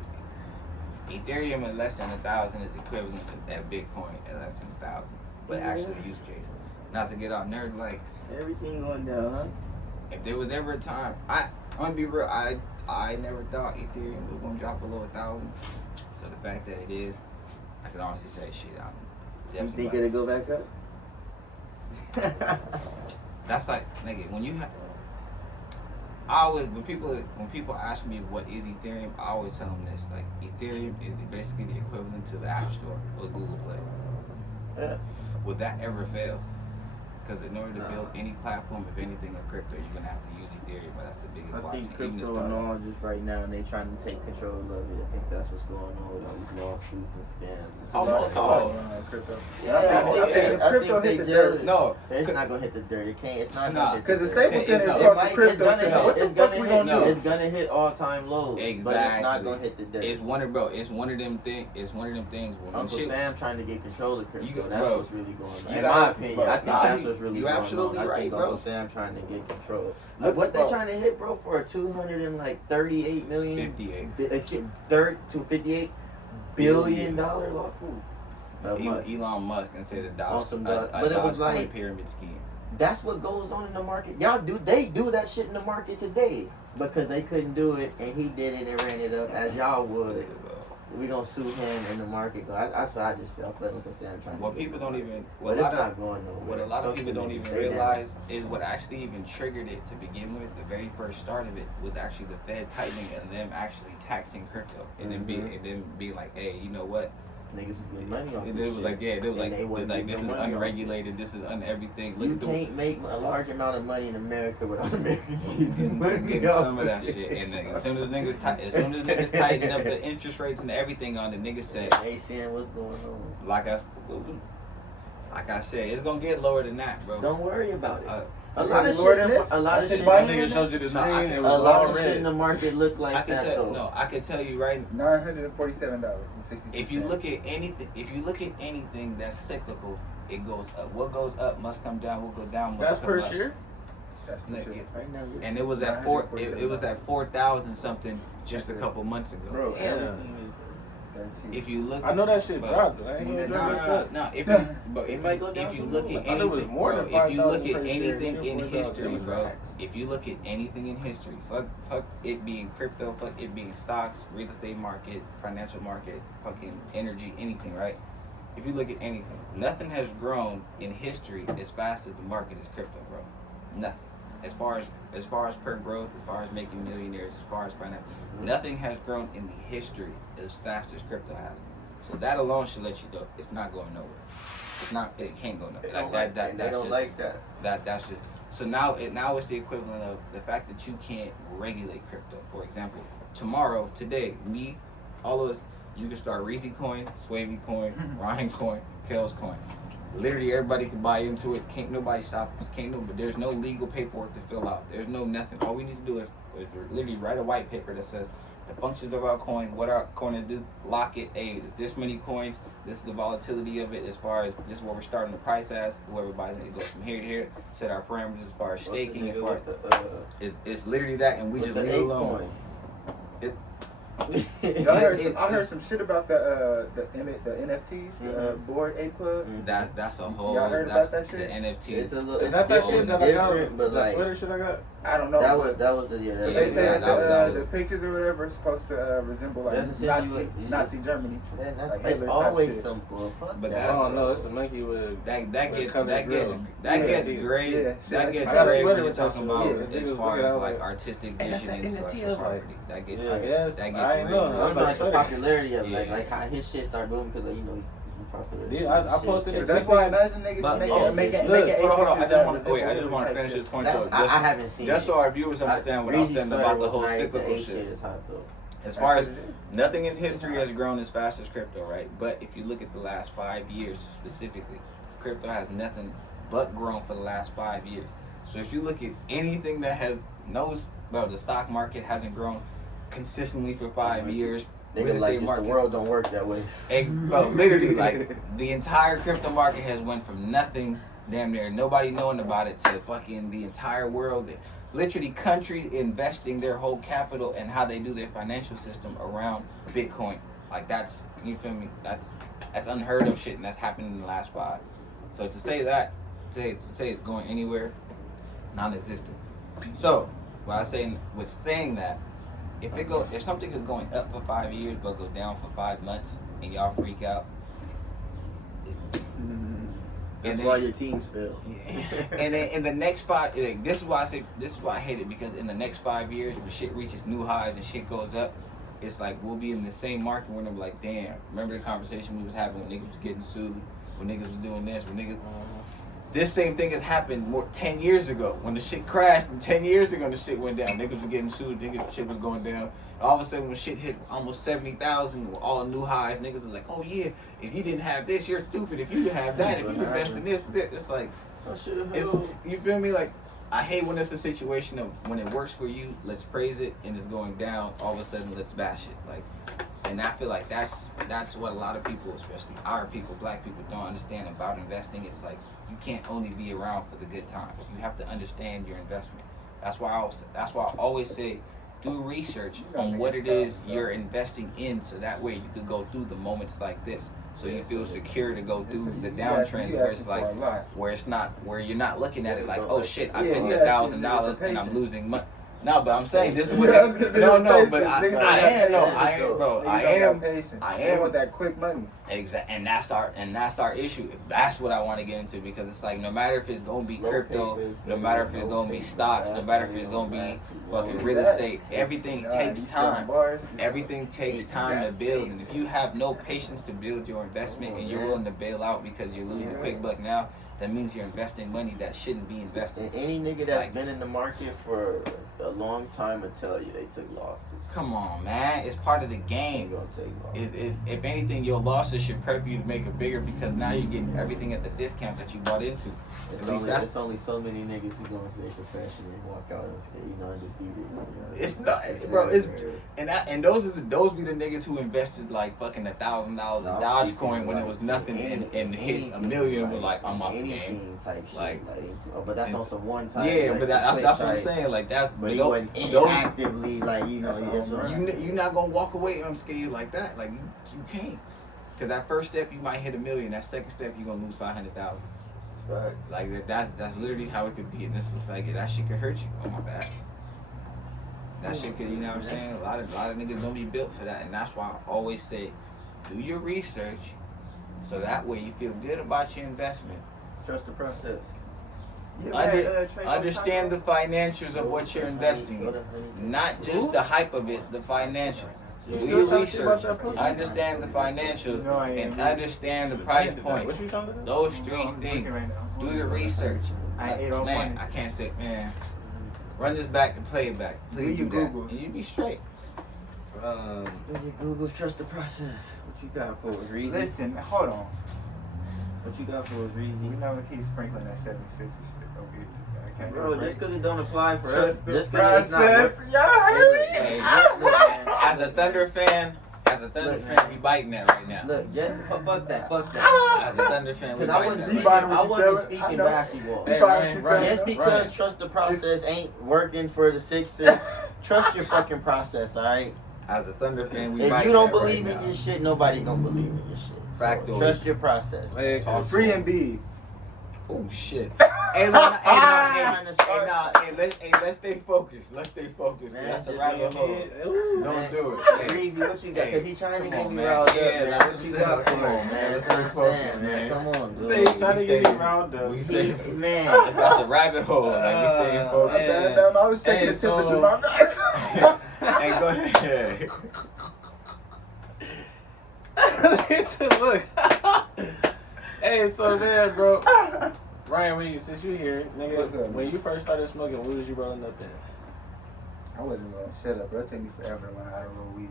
Ethereum at less than 1,000 is equivalent to that Bitcoin at less than 1,000. But actually, use case. Not to get out nerd like Everything going down, huh? If there was ever a time, I'm gonna be real. I never thought Ethereum was gonna drop below 1,000. So the fact that it is, I can honestly say, shit. I'm definitely. You think it'll go back up? That's like, nigga, when you have. I always when people ask me what is Ethereum, I always tell them this: like Ethereum is basically the equivalent to the App Store or Google Play. Yeah. Would that ever fail? Because in order to build any platform, if anything, of crypto, you're gonna have to use Ethereum, but that's the biggest I think blockchain. crypto and all just right now, and they trying to take control of it. I think that's what's going on with all these lawsuits and scams. Almost all. Crypto. I think they jealous. No, it's not gonna hit the dirt. It can't. It's not gonna hit because the dirt. Staples Center is called the crypto center. What the fuck we gonna do? It's gonna hit all-time lows. Exactly. But it's not gonna hit the dirt. It's one of them things. When Uncle Sam trying to get control of crypto. That's bro, what's really going on. in my opinion, I think that's what's really you going on. absolutely I right, think bro. Uncle Sam trying to get control. Look, What bro. they trying to hit, bro, for a 238 million? 58. To $58 billion lawsuit. Elon Musk and said Awesome, a but it was Dogecoin like pyramid scheme. That's what goes on in the market. They do that shit in the market today because they couldn't do it and he did it and ran it up as y'all would. We gonna sue him in the market. That's what I just felt. I feel like I'm trying. What people don't even, but it's not going nowhere. What a lot of people don't even realize is what actually even triggered it to begin with. The very first start of it was actually the Fed tightening and them actually taxing crypto and then being like, hey, you know what? Niggas was getting money off It this was shit. like, yeah, they was And they like wasn't this getting is no money off unregulated, this is everything. You can't make a large amount of money in America without American getting some of that shit. And as soon as niggas tightened up the interest rates and everything on the niggas said, they seeing what's going on. Like I said, it's gonna get lower than that, bro. Don't worry about it. A lot of shit. Nigga showed you the screen. It was a lot of red. shit in the market look like that though. No, I can tell you right. $947.66. If you look at anything that's cyclical, it goes up. What goes up must come down. What goes down must That's come per up. share. That's for sure. Right now, And it was at 4,000 something just a couple months ago. bro. Yeah. Everything If you look, I know that shit but- dropped. I ain't gonna drop like that. No, if you look at I thought it was anything, more bro, than if you look 5,000 at per share, anything it in was history, 4,000. bro, if you look at anything in history, fuck it being crypto, fuck it being stocks, real estate market, financial market, fucking energy, anything, right? If you look at anything, nothing has grown in history as fast as the market is crypto, bro. Nothing. As far as per growth, as far as making millionaires, as far as finance, nothing has grown in the history as fast as crypto has. So that alone should let you know it's not going nowhere. It's not. It can't go nowhere. That's just. So now it's the equivalent of the fact that you can't regulate crypto. For example, today, me, all of us, you can start Reezy Coin, Swayvie Coin, Ryan Coin, Kels Coin. Literally everybody can buy into it. Can't nobody stop us. But there's no legal paperwork to fill out. There's no nothing. All we need to do is literally write a white paper that says the functions of our coin, what our coin is, lock it. Hey, it's this many coins. This is the volatility of it. As far as this is what we're starting the price as. Whoever buys it, it goes from here to here. Set our parameters as far as staking. As far it's literally that, and we just leave it alone. I heard some shit about the NFTs, the Bored Ape Club. That's a whole. Y'all heard about that shit? The NFT. It's a little. Is that shit that I got? But That like, sweater shit I got? I don't know. that was the But they say that that was- the pictures or whatever are supposed to resemble like That's essentially Nazi Germany. Man, that's Like it's Hitler type always shit. some bull. Fuck But that. I don't know. It's a monkey with That gets colored grill. great. Yeah. That gets I got a great sweater when you're with that talking shit. about Yeah. as Niggas far looking as at like like, artistic "Hey, that's vision and the NFT." intellectual I was like, property. That gets I guess. that I gets ain't real. know. I'm like the Yeah. popularity of Yeah. like how his shit started booming because you know he popular. Yeah, I posted Yeah, it. that's why I imagine niggas But- making oh, making look, making Hold on. I pictures just that want to wait. I resemble just want to Hitler finish type this point That's, though. I Just, haven't seen. just so our viewers understand what I'm Reezy saying sweater about the was whole nice, cyclical ape shit. is hot though. As That's far what as it is. nothing in history has grown as fast as crypto, right? But if you look at the last 5 years specifically, crypto has nothing but grown for the last 5 years. So if you look at anything that has the stock market hasn't grown consistently for 5 years. Nigga, Real like estate just the market, world don't work that way. bro, literally, like the entire crypto market has went from nothing, damn near nobody knowing about it, to fucking the entire world. Literally, countries investing their whole capital and how they do their financial system around Bitcoin. Like that's, you feel me? That's unheard of shit, and that's happened in the last 5. So to say it's going anywhere, non-existent. So what I say with saying that, if something is going up for 5 years but go down for 5 months and y'all freak out, That's and why then- your teams fail. and then in the next 5, like, this is why I hate it, because in the next 5 years when shit reaches new highs and shit goes up, it's like we'll be in the same market when I'm like, damn, remember the conversation we was having when niggas was getting sued, when niggas was doing this, when niggas. This same thing has happened 10 years ago when the shit crashed, and 10 years ago when the shit went down. Niggas was getting sued, shit was going down. All of a sudden when shit hit almost 70,000, all new highs, niggas was like, oh yeah, if you didn't have this, you're stupid. If you didn't have that, if you invest in this, it's like, you feel me? Like, I hate when it's a situation of when it works for you, let's praise it, and it's going down, all of a sudden let's bash it. Like, and I feel like that's what a lot of people, especially our people, black people, don't understand about investing. It's like, you can't only be around for the good times. You have to understand your investment. That's why I always say, do research on what it is you're investing in, so that way you could go through the moments like this, so you feel secure to go through the downtrends where it's like, where you're not looking at it like, oh shit, I put in $1,000 and I'm losing money. No, but I'm saying this is what. No, but I am. Want that quick money. Exactly, and that's our issue. That's what I want to get into, because it's like, no matter if it's gonna be crypto, no matter if it's gonna be stocks, no matter if it's gonna be fucking real estate, everything takes time. Everything takes time to build, and if you have no patience to build your investment and you're willing to bail out because you're losing a quick buck now, that means you're investing money that shouldn't be invested. And any nigga that's been in the market for a long time and tell you they took losses. Come on, man. It's part of the They game. gonna take losses. If anything, your losses should prep you to make it bigger because now you're getting everything at the discount that you bought into. It's At least only, only so many niggas who go into their profession and walk out undefeated. It's not, bro. It's and those be the niggas who invested like fucking $1,000 in Dogecoin when it was nothing and hit $1 million was like I'm off the game type shit. Like, but that's on some one time. Yeah, like, but that's what I'm saying. Like that's but he wasn't actively like you're not gonna walk away unscathed like that. Like you can't. Cause that first step you might hit $1 million. That second step you're gonna lose 500,000. Right. Like that's literally how it could be. And this is like that shit could hurt you. Oh my bad. That shit could, you know what I'm saying? A lot of niggas don't be built for that, and that's why I always say, do your research, so that way you feel good about your investment. Trust the process. Understand the financials of what you're investing in, not just the hype of it. The financials. Do your research, understand the financials, and understand the price point. Those three things. Do your research. Man, I can't say, man. Run this back and play it back. Please do that. And you be straight. Do your Googles, trust the process. What you got for us, Reezy? Listen, hold on. What you got for us, Reezy? You know, keep sprinkling that 76 shit. Don't get it too bad. I can't Bro, just because it don't apply for trust us, the just because it's not. Y'all heard me? Hey, as a Thunder fan, we biting that right now. Look, just fuck that. As a Thunder fan, we Because biting that. I wasn't speaking basketball. Hey, Just because trust the process ain't working for the Sixers, trust your fucking process, alright? As a Thunder fan, we If biting you don't that believe right in now. your shit, nobody gonna believe in your shit. Factoid. Trust your process. Hey, Free and B. Oh shit. Hey, Let's stay focused. Let's stay focused. Man, That's a just rabbit hole. Don't do it. Reezy, what you got? Because he trying to Come get on, me man. riled up, Yeah, man. like, What you got for come on, him, man. man? Let's That's stay what I'm focused, saying, man. man. Come on, dude. He's trying to get you round up. We stay, Man. that's a rabbit hole. Like we staying focused. Yeah. I was checking Hey, the so- temperature of my mouth. Hey, go ahead. Look. Hey, so man, bro. Ryan, since you here, nigga, What's up, when man? you first started smoking, what was you rolling up in? I wasn't going to shut up, bro. It took me forever to learn how to roll weed.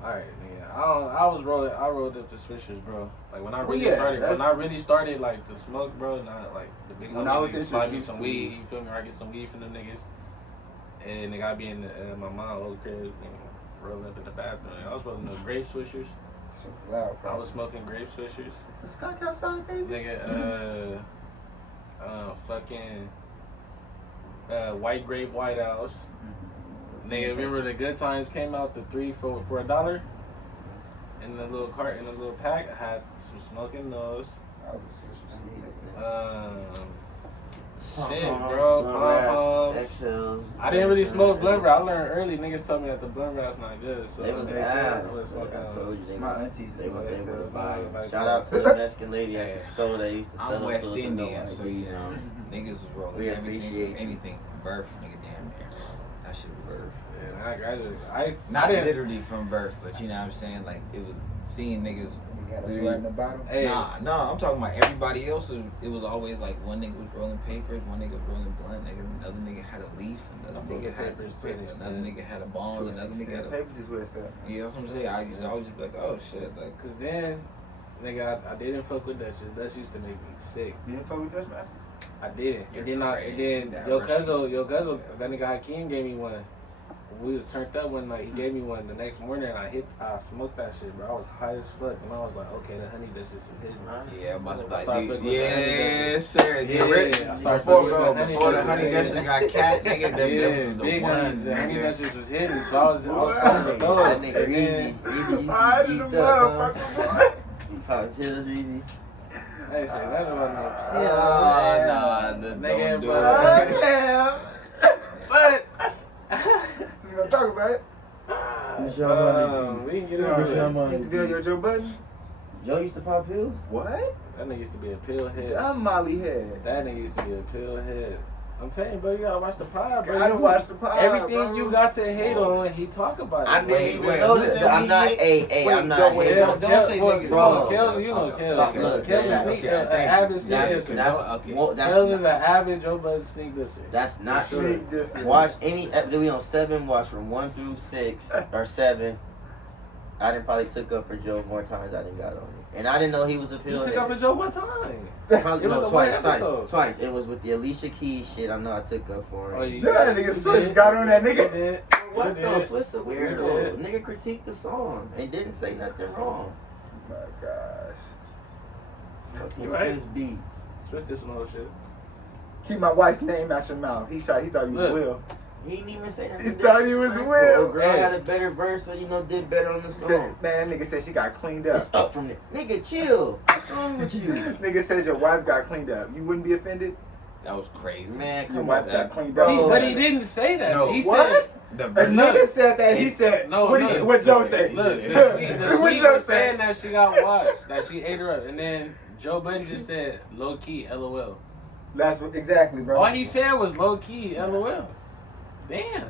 Alright, nigga. I rolled up the swishers, bro. Like when I really started like to smoke, bro, not like the big When I was niggas slide me introduced some to weed, weed. you feel me? Or I get some weed from the niggas. And nigga, I be in my mom's old crib, you know, rolling up in the bathroom. I was rolling up grape swishers. So loud, bro. I was smoking grape swishers. Is the skunk outside, baby? Nigga, fucking white grape White House. Nigga, remember the Good Times came out the 3 for $1 in the little cart in the little pack. I had some smoking those. I was switching Shit, bro. Exhales. I didn't really smoke blunt wrap. I learned early. Niggas told me that the blunt wrap's not good. So They was They ass. said- I told you they My was. aunties They was able to was buy. like- Shout out to the Mexican lady at the store that used to sell I'm them West to us for no Indian, so idea, you know, niggas was rolling We everything, appreciate you. anything from birth, nigga, damn near. That shit was Yeah, I graduated. I not didn't- literally from birth, but you know what I'm saying. Like it was seeing niggas. You got a blood in the bottle? Hey, Nah, I'm talking about everybody else. It was always like one nigga was rolling papers, one nigga was rolling blunt, another nigga had a leaf, another nigga had papers too, another nigga had a ball, another nigga had a. Papers is what it's at. Yeah, that's what I'm saying. I used to always be like, oh shit, like. cause then, nigga, I didn't fuck with Dutch. Dutch used to make me sick. You didn't fuck with Dutch Masters? I didn't. You're And then crazy, that Yo Russian. Cuzzo, that nigga Hakeem gave me one. When we was turned up one night, he gave me one the next morning. I smoked that shit, bro. I was high as fuck, and I was like, okay, the honey Dutch just is hitting. Yeah, I'm about to Start buy fucking with yes, sir. Yeah, I started Before, fucking bro, with the before the honey honey Dutch, Dutch got cat, nigga, them Yeah, was the big honey. ones, The honey nigga. Dutch was hitting, so I was starting with That those. nigga And then, Reezy used I to did be a geeked up, motherfucker, huh? Pop pills, Reezy. I ain't say nothing about no. Don't do but- it. Damn. But So you gonna talk about it? Who's your money? we can get You Who's into your it. money? used to be on your Joe Budden? Joe used to pop pills? What? That nigga used to be a pill head. I'm Molly head. That nigga used to be a pill head. I'm telling you, bro, you gotta watch the pod, bro. Gotta watch the pod. Everything bro. you got to hate on, he talk about it. I didn't even wait, notice listen, that. I'm not. I'm not. don't say niggas. Bro. Kels, you know Okay, Kels. okay, Look, Kels is an avid sneak disser. Kels is an avid Joe Budden sneak disser. That's not true. Sneak distance. Watch any. We on 7. Watch from 1 through 6 or 7. I done probably took up for Joe more times I done got on it. And I didn't know he was a You pill. took up for Joe one time. Probably, It was no, a one twice. episode. It was with the Alicia Keys shit. I know I took up for him. Oh, you That nigga Swiss got on that nigga. did. What You though? did. Swiss a You weirdo. Nigga critiqued the song and didn't say nothing wrong. Oh my gosh. Fucking You right. Swiss beats. Switch this and all shit. Keep my wife's name out your mouth. He thought he was Look. Will. He didn't even say nothing. He thought he was Will. A girl had a better verse, so did better on the song. Said, man, nigga said she got cleaned up. It's up from there. Nigga, chill. What's wrong with you? Nigga said your wife got cleaned up. You wouldn't be offended? That was crazy. Man, Your come wife on. got cleaned Bro. up. But he didn't say that. No. He What? said. The A verse- nigga said that. He said, No, what, no. what Joe say? Look, the What tweet Joe was say? saying that she got washed, that she ate her up, and then Joe Budden just said low key LOL. That's what, exactly, bro. All he said was low key LOL. Damn.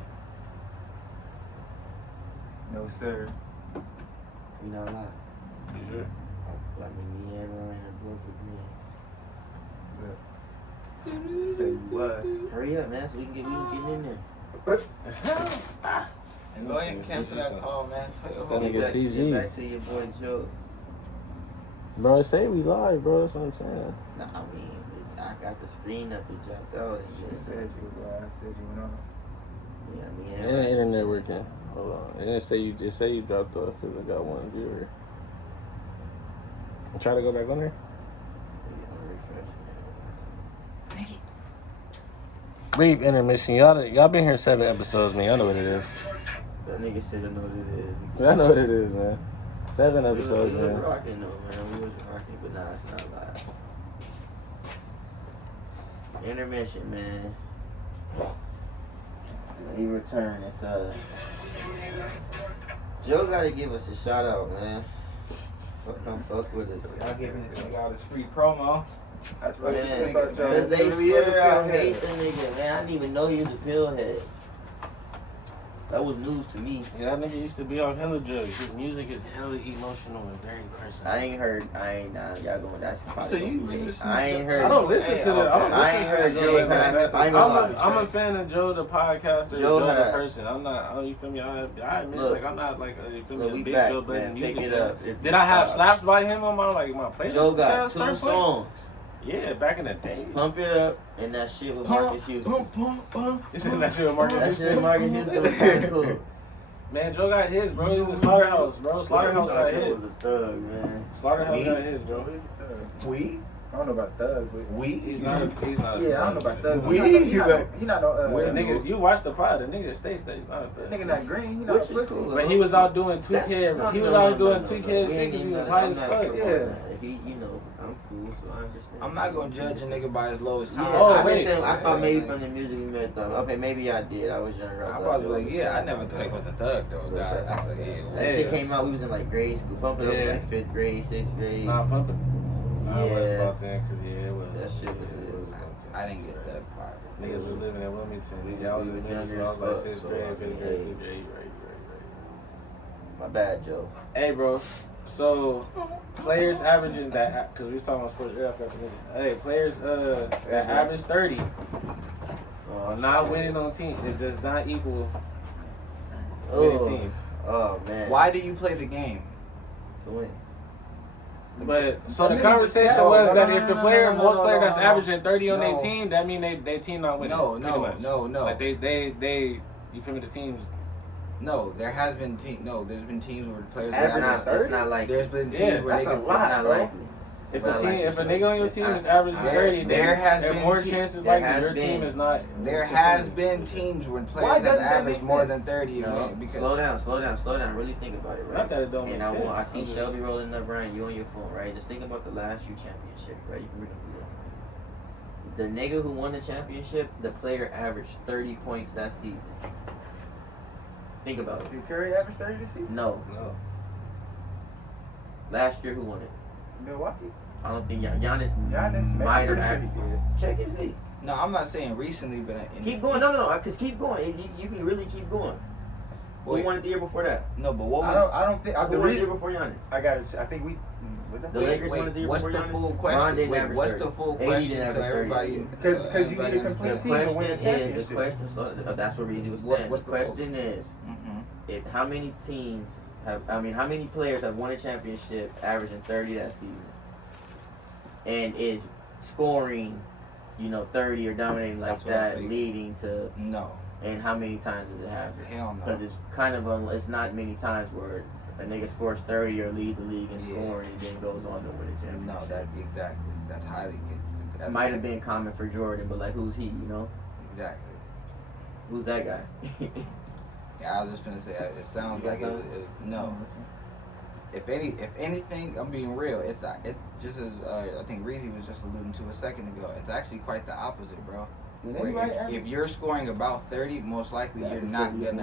No, sir. You not lying. You sure? I mean, me and Ryan are both agreeing. Say you was. Hurry up, man, so we can get getting in there. And go ahead and cancel that call, man. Tell your That homie nigga that- CG. Get back to your boy Joe. Bro, say we live, bro. That's what I'm saying. Nah, I mean, I got the screen up and dropped out. And She shit. said you went on. Yeah, me And the internet working. Hold on. It didn't say you. It say you dropped off because I got one viewer. I'm trying to go back on there. Brief intermission. Y'all been here 7 episodes, man. Y'all know what it is. That nigga said I know what it is. I know what it is, man. 7 episodes, We was man. rocking though, man. We was rocking, but nah, it's not live. Intermission, man. He returned. It's Joe gotta give us a shout out, man. Come fuck with us. Y'all giving this nigga all this free promo. That's right. Man, About Joe. because they Really is a swear I pillhead. hate the nigga, man. I didn't even know he was a pillhead. That was news to me. Yeah, that nigga used to be on hella drugs. His music is hella emotional and very personal. I ain't heard. Y'all going. That's probably. So you gonna be- listen I to ain't Joe- heard. I don't listen to the. I don't I ain't listen heard to Joe Joe. Pass. Man. I ain't gonna lie. I'm a fan of Joe the podcaster, Joe Joe the had- person. I'm not. You feel me? I admit, Look, like I'm not like you feel me, Look, a we big back, Joe Budden man. music Pick it fan. up. If Did you I have stop. slaps by him on my playlist? Joe got Yeah, 2 certain songs. Yeah, back in the day. Pump It Up and that shit with Marcus Houston. You seen that shit with Marcus That shit with Marcus Houston was kind of cool. Man, Joe got his, bro. He's in Slaughterhouse, bro. Slaughterhouse got Joe his. was a thug, man. Slaughterhouse We- got his, bro. What is it, We? I don't know about Thug, but He's not. He's not. yeah, I don't know about Thug. We- He not no. The nigga, you watch the pod. The nigga stay. Not a That thug. nigga not green. He not Which is pussy. cool. But he was out doing 2K. He was out doing 2K We shit ain't because he even was gotta- high I'm as not- fuck. come on, Yeah. man. If he, I'm cool, so I understand. I'm not gonna judge a nigga by his lowest Yeah, time. Oh, I wait. just said, I thought maybe from the music we met thought. Okay, maybe I did. I was younger. I was like, yeah, I never thought he was a thug though. Guys. I said, yeah. That well, shit came out. We was in like grade school. Pump It Up in like 5th grade, 6th grade. Nah, pumping. I was Yeah. about that because it was. That shit was. I didn't get thug part. Niggas was living in Wilmington. We Y'all was was in younger Wilmington. I was as like fuck, 6th so, grade, 5th grade, hey. 6th grade. Right. My bad, Joe. Hey, bro. So, players averaging that, because we was talking about sports earlier. I forgot to mention. Hey, players that average 30 Oh, not shit. winning on team. It does not equal winning Oh, team. oh man. Why do you play the game? To win. But so the Niggas conversation is- was no, that no, if no, the no, player, no, most no, player no, that's no. averaging 30 on their No. team, that mean they team not winning. No, pretty no, much. no. Like they, you feel me? The teams. No, there has been there's been teams where the players It's Average not, 30? it's not likely. there's been teams Yeah, where that's they a can, lot. It's not bro. likely. If It's not likely. if a nigga on your It's team not- is averaging there- 30, there has there's been more te- chances there likely has your been. team is not. there continuing. has been teams when Why players have doesn't that averaged make more sense? than 30 No, win because slow down. Really think about it, right? Not that it don't make And sense. I see I'm just- Shelby rolling up, Brian. You on your phone, right? Just think about the last few championships, right? You can read the list. The nigga who won the championship, the player averaged 30 points that season. Think about it. Did Curry average 30 this season? No. No. Last year, who won it? Milwaukee. I don't think Giannis Giannis, man, might I'm have pretty sure he averaged. did. Check his league. No, I'm not saying recently, but Keep going. No. Because keep going. You can really keep going. Who won it the year before that? No, but what? I don't think. Who won the year before Giannis? I got it. I think we. Was that The Lakers won it the year what's before the Giannis? full Ron question? didn't Wait, average what's 30. the full 80 question? didn't So average 30. everybody. Because you need a complete The team to win a question is, championship. the question, so that's what Reezy was saying. What's The the question is, Mm-hmm. how many teams how many players have won a championship averaging 30 that season? And is scoring, 30 or dominating like That's what I that, think. leading to, No. and how many times does it happen? Hell no. Because it's kind of, it's not many times where a nigga scores 30 or leads the league in scoring and then goes on to win a championship. No, that's highly good. It might have been common for Jordan, but like, who's he, Exactly. Who's that guy? Yeah, I was just gonna say it sounds You like got it no. If anything, I'm being real. It's just as I think Reezy was just alluding to a second ago. It's actually quite the opposite, bro. Where if you're scoring about 30, most likely you're not gonna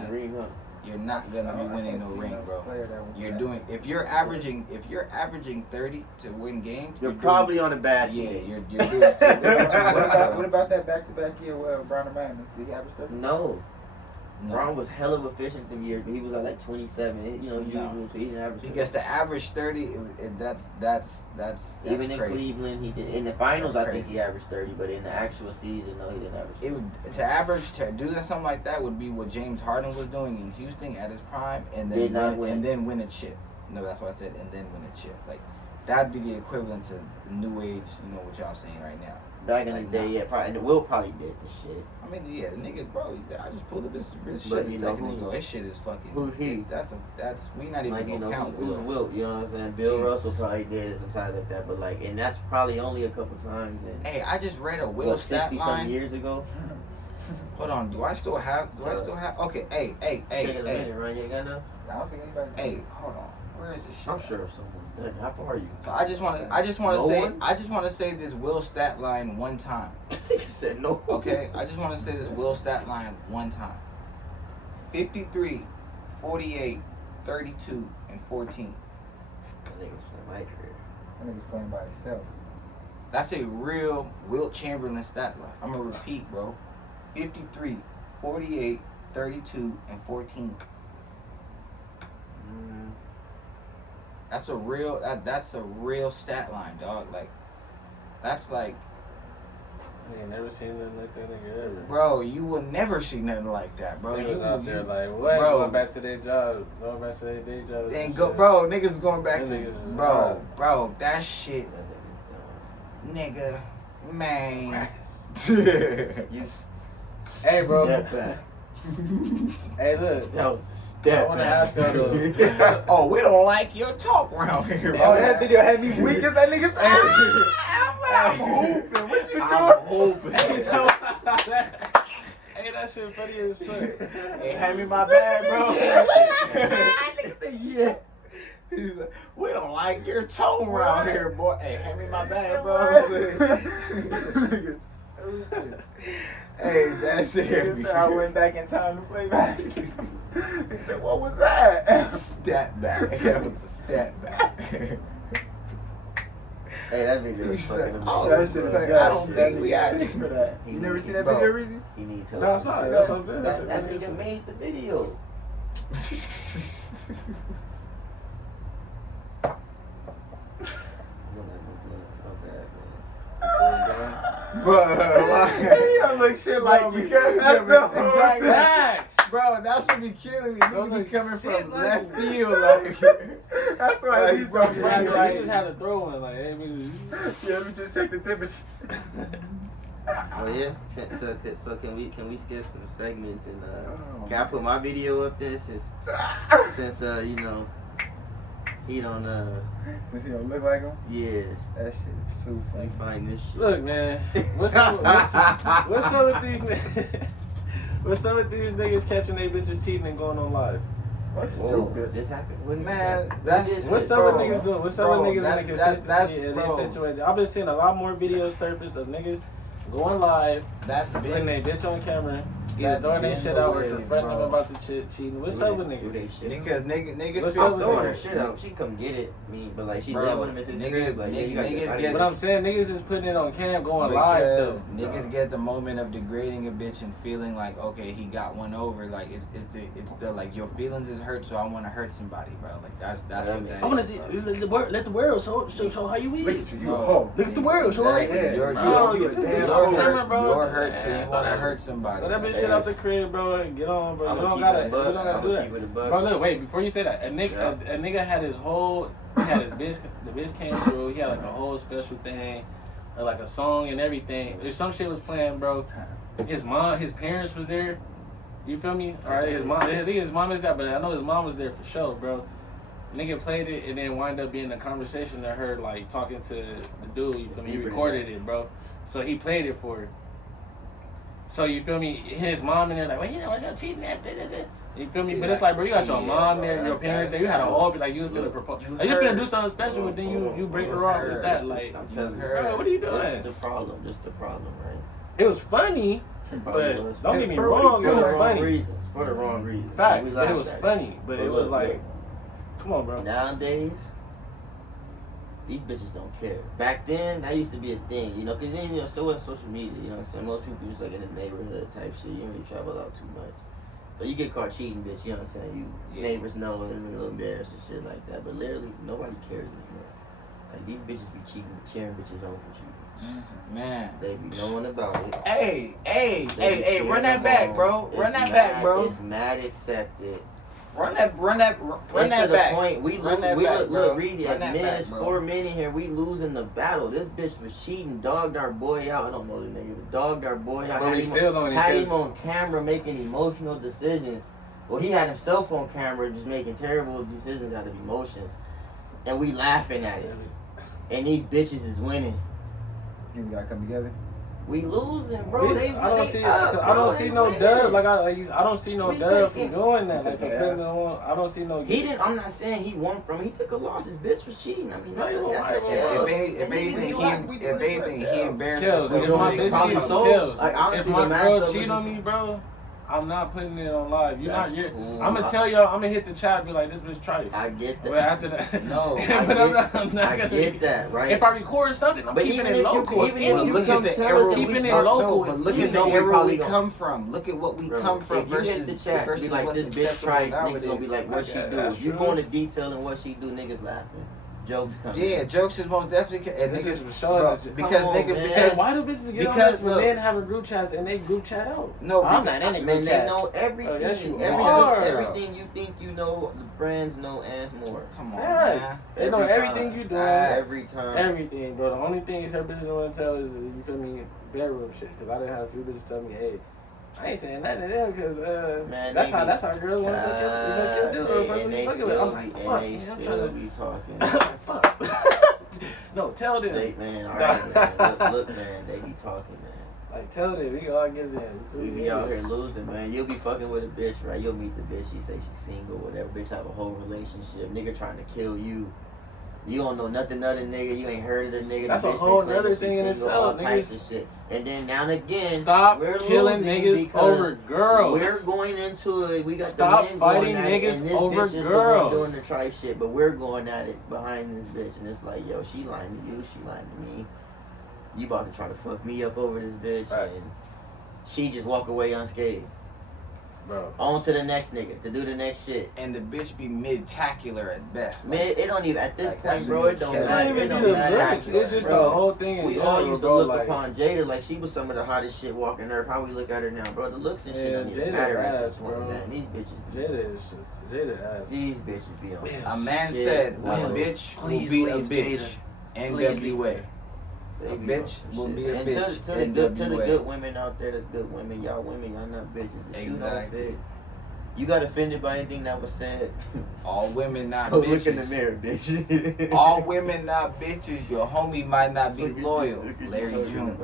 be winning no ring, bro. If you're averaging 30 to win games, You're probably on a bad team. Yeah, you're doing what What about that back-to-back year with Brown and Madden? Did he average 30? No. Brown was hella efficient them years, but he was at like 27. Usual, so he didn't average. Because to average 30, that's even in crazy. Cleveland, he did. In the finals, That's I think crazy. he averaged 30, but in the actual season, no, he didn't average 30. It would to do something like that would be what James Harden was doing in Houston at his prime, and then win a chip. No, that's what I said, and then win a chip. Like that'd be the equivalent to the new age. What y'all saying right now. Back in the day, yeah, probably, and Will probably did the shit. I mean, yeah, the nigga, bro. I just pulled up his shit But a second ago. His shit is fucking. Who's he? That's we not even Like, gonna count who's Will. Wilt? You know what I'm saying? Bill Jesus. Russell probably did it sometimes like that, but and that's probably only a couple times. And Hey, I just read a Will stat 60 line. some years ago. Hold on, do I still have? Okay, hey. Check it a minute, Ryan. You ain't got no? I don't think anybody's. Hey, hold on. Where is this shit? I'm sure someone's done it. How far are you? So I just want to say this Will stat line one time. You said no. Okay, I just want to say this Will stat line one time. 53, 48, 32, and 14. I think it's playing my career. I think he's playing by himself. That's a real Wilt Chamberlain stat line. I'm gonna repeat, bro. 53, 48, 32, and 14. That's a real stat line, dog. Like, that's like. I ain't never seen nothing like that nigga ever. Bro, you will never see nothing like that, bro. Niggas You out there like, what? Bro. Going back to their job. Going back to their day jobs. and go, bro. Niggas going back Them to, niggas is bro. That shit, nigga, man. You Hey, bro. step back. Hey, look. That was a I step want to back. ask y'all though. Oh, we don't like your talk around here, bro. Oh, that video had me weak as that nigga said. I'm hoping. What you doing? I'm hoping. Hey, so, hey, that shit funny as fuck. Hey, hand me my bag, bro. Nigga said, yeah. He's like, we don't like your tone around here, boy. Hey, hand me my bag, bro. Hey, that shit. He said I went back in time to play basketball. He said, what was that? Stat back. That was a stat back. Hey, that video is He's fucking like, amazing. oh, That shit is like, I don't think we got sick for that. He You never needs- seen that bro. video, Reezy? He needs help. No, sorry. That's what I'm saying. That nigga made the video. He don't look shit like you. That's the whole thing. Facts. Bro, that's what be killing me. Bro, Niggas be look, coming shit from like left you. field. Like, That's why Like, he's bro, so right, funny. You right. just had to throw one. Like, hey, nigga. Yeah, let me just check the temperature. Oh yeah. So can we skip some segments and Oh, can I put my video up there since he don't Since he don't look like him, yeah. that shit is too Let funny. me find this shit. Look, man. What's up with these niggas? What's up with these niggas catching their bitches cheating and going on live? What's Whoa, stupid? this happened. When Man, this that's- happened? What's up Bro, with niggas doing? What's up bro, with niggas that- in the that's- consistency in bro. these situations? I've been seeing a lot more videos surface of niggas going live, that's putting been. their bitch on camera, Either throwing that shit out or confronting them about the shit cheating. What's up with niggas? Because niggas up with throwing her niggas? shit out. She come get it. But like she live with him in his crib. Like niggas get. But I'm saying niggas is putting it on cam, going live though. Niggas get the moment of degrading a bitch and feeling like, okay, he got one over. Like it's the like your feelings is hurt, so I want to hurt somebody, bro. Like that's what that is. I want to see. Let the world show how you is. Look at you, Look at the world, show how you is. You're hurt, so you want to hurt somebody. Let that bitch shit out the crib, bro, and get on, bro. You don't gotta do that. Bro, look, wait, before you say that, a nigga had his whole, he had his bitch, the bitch came through, he had like a whole special thing, like a song and everything. If some shit was playing, bro, his parents was there. You feel me? Alright, his mom, I think his mom is there, but I know his mom was there for sure, bro. Nigga played it and then wind up being a conversation to her, like talking to the dude. You feel me? He recorded it, bro. So he played it for her. So you feel me? His mom in there like, well, you know what's up, cheating at? You feel me? But it's like, bro, you got your mom there, your parents there. You had a whole be like, you was gonna propose. You was gonna do something special, but then you break her off with that. Like, I'm telling you, bro, what are you doing? This is the problem. Right? It was funny, but don't get me wrong, it was funny. For the wrong reasons. Facts, but it was funny, but it was like, come on, bro. Nowadays, these bitches don't care. Back then, that used to be a thing, you know, because then, so was social media, you know what I'm saying? Most people just like in the neighborhood type shit. You don't really travel out too much. So you get caught cheating, bitch, you know what I'm saying? Neighbors know and a little embarrassed and shit like that. But literally, nobody cares anymore. Like, these bitches be cheating, cheering bitches on for cheating. Man. They be knowing about it. Hey, run that back, bro. Run that back, bro. It's mad accepted. Run that back. Point. We look, Reezy, as men, as 4 men in here, we losing the battle. This bitch was cheating, dogged our boy out. I don't know the nigga, but dogged our boy out. Had him on camera making emotional decisions. Well, he had himself on camera just making terrible decisions out of emotions. And we laughing at it. And these bitches is winning. You gotta come together. We losing, bro. I don't see no dub. Like I don't see no dub from doing that. Like I don't see no. He didn't. I'm not saying he won from. He took a loss. His bitch was cheating. I mean, that's if anything, he embarrassed himself. If my girl cheat on me, bro, I'm not putting it on live. I'm gonna tell y'all. I'm gonna hit the chat and be like, this bitch trife. I get that. But after that, no. I'm not I get that, right? If I record something, I'm keeping it local. Look at the era keeping it local. But look at the era we come from. Look at what we come from versus the chat. Be like, this bitch trife. Niggas gonna be like, what she do? If you go into detail and what she do, niggas laughing. Jokes come. Yeah, jokes is most definitely. And niggas for sure. Because why do bitches get on this when men have a group chats and they group chat out? No, I'm not in a group chat. They know everything. Yes, you everything you think you know, the friends know and more. Come on, man. They know everything you do. Every time. Everything, bro. The only thing her bitches don't want to tell is, you feel me, bedroom shit. Because I didn't have a few bitches tell me, hey, I ain't saying nothing to them because that's how girls want to fuck you. No, tell them. Man, all right, man. Look, man, they be talking, man. Like, tell them, we all get it in. We be out here losing, man. You'll be fucking with a bitch, right? You'll meet the bitch. She say she's single, whatever. Bitch have a whole relationship. Nigga trying to kill you. You don't know nothing other nigga. You ain't heard of the nigga. That's a whole other thing in itself. Types of shit. And then now and again, stop killing niggas over girls. We're going into it. We got stop fighting niggas over girls. Doing the tripe shit, but we're going at it behind this bitch, and it's like, yo, she lying to you. She lying to me. You about to try to fuck me up over this bitch, and she just walk away unscathed. Bro. On to the next nigga to do the next shit. And the bitch be mid-tacular at best. It don't even, at this point, bro, it don't matter. It don't matter. It's just the whole thing. We all used to look upon Jada like she was some of the hottest shit walking earth. How we look at her now, bro. The looks and shit don't even matter at this point, man. These bitches. Jada ass. These bitches be on. A man said, a bitch will be a bitch. NWA. A bitch will be a bitch. To the good women out there, that's good women. Y'all not bitches. Exactly. You got offended by anything that was said? All women not bitches. Bitches. Look in the mirror, bitch. All women not bitches. Your homie might not be loyal. Larry June.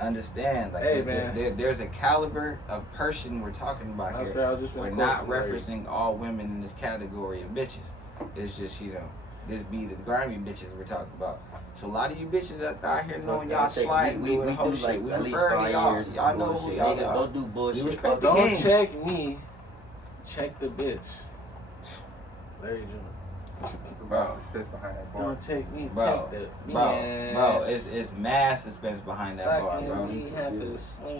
Understand, like, hey, man. There's a caliber of person we're talking about here. We're not referencing all women in this category of bitches. It's just, this be the grimy bitches we're talking about. So a lot of you bitches that out here knowing y'all Say, slide, we doing whole do shit. like We at least referring to 5 y'all. years. of Y'all know some who bullshit. y'all Niggas are. don't do bullshit. We respect the Don't games. check me. Check the bitch. Larry June. It's a Bro. lot of suspense behind that bar. Don't check me. Bro, check the bitch. bro, it's mad suspense behind that bar, bro. We have to switch.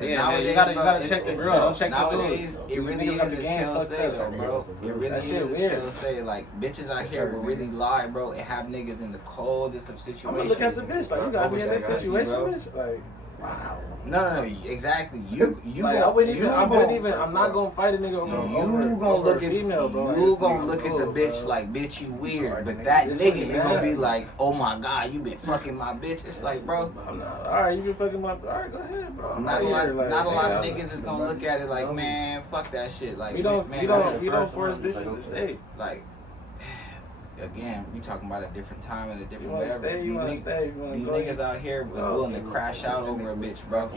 Yeah, Yeah, man, nowadays, you gotta bro, check the it's- girl. Don't check the nowadays, dude. it really Niggas got is the as game Kel fucked say up. though, bro. It really That is shit as weird. Kel say. Like, bitches out here will really lie, bro, and have niggas in the coldest of situations. I'm gonna look at the bitch like you gotta be in this Oversexy, situation, bro. bitch. Like, wow. No, exactly. You Like, gon- I wouldn't you even. I'm gon- not gonna fight a nigga over. You gonna over look a at female, bro. you It's gonna not look at cool, the bitch bro. like, bitch, you weird, but It's that like nigga is gonna be nasty. like, oh my god, you been fucking my bitch. It's like, bro, I'm not. All right, you been fucking my. All right, go ahead, bro. I'm not a out lot, here, like, not a lot of yeah, niggas is gonna look at it like, man, fuck that shit. Like, We don't. man, We don't force bitches to stay. like, again, we talking about a different time and a You different wanna whatever. stay? You wanna stay? You wanna These go? niggas out here was willing to crash out over a bitch, bro.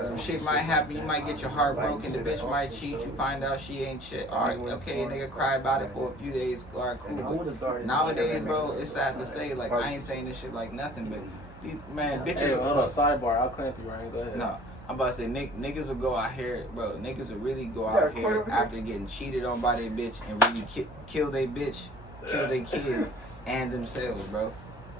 Some shit might happen. You might get your heart broken. The bitch might cheat. You find out she ain't shit. All right, okay, nigga, cry about it for a few days. All right, cool. But nowadays, bro, it's sad to say. Like, I ain't saying this shit like nothing, but these man, bitches. Hey, hold on. Sidebar. I'll clamp you, Ryan. Go ahead. No, I'm about to say niggas will go out here, bro. Niggas will really go out here after getting cheated on by their bitch and really kill their bitch, kill their kids and themselves, bro.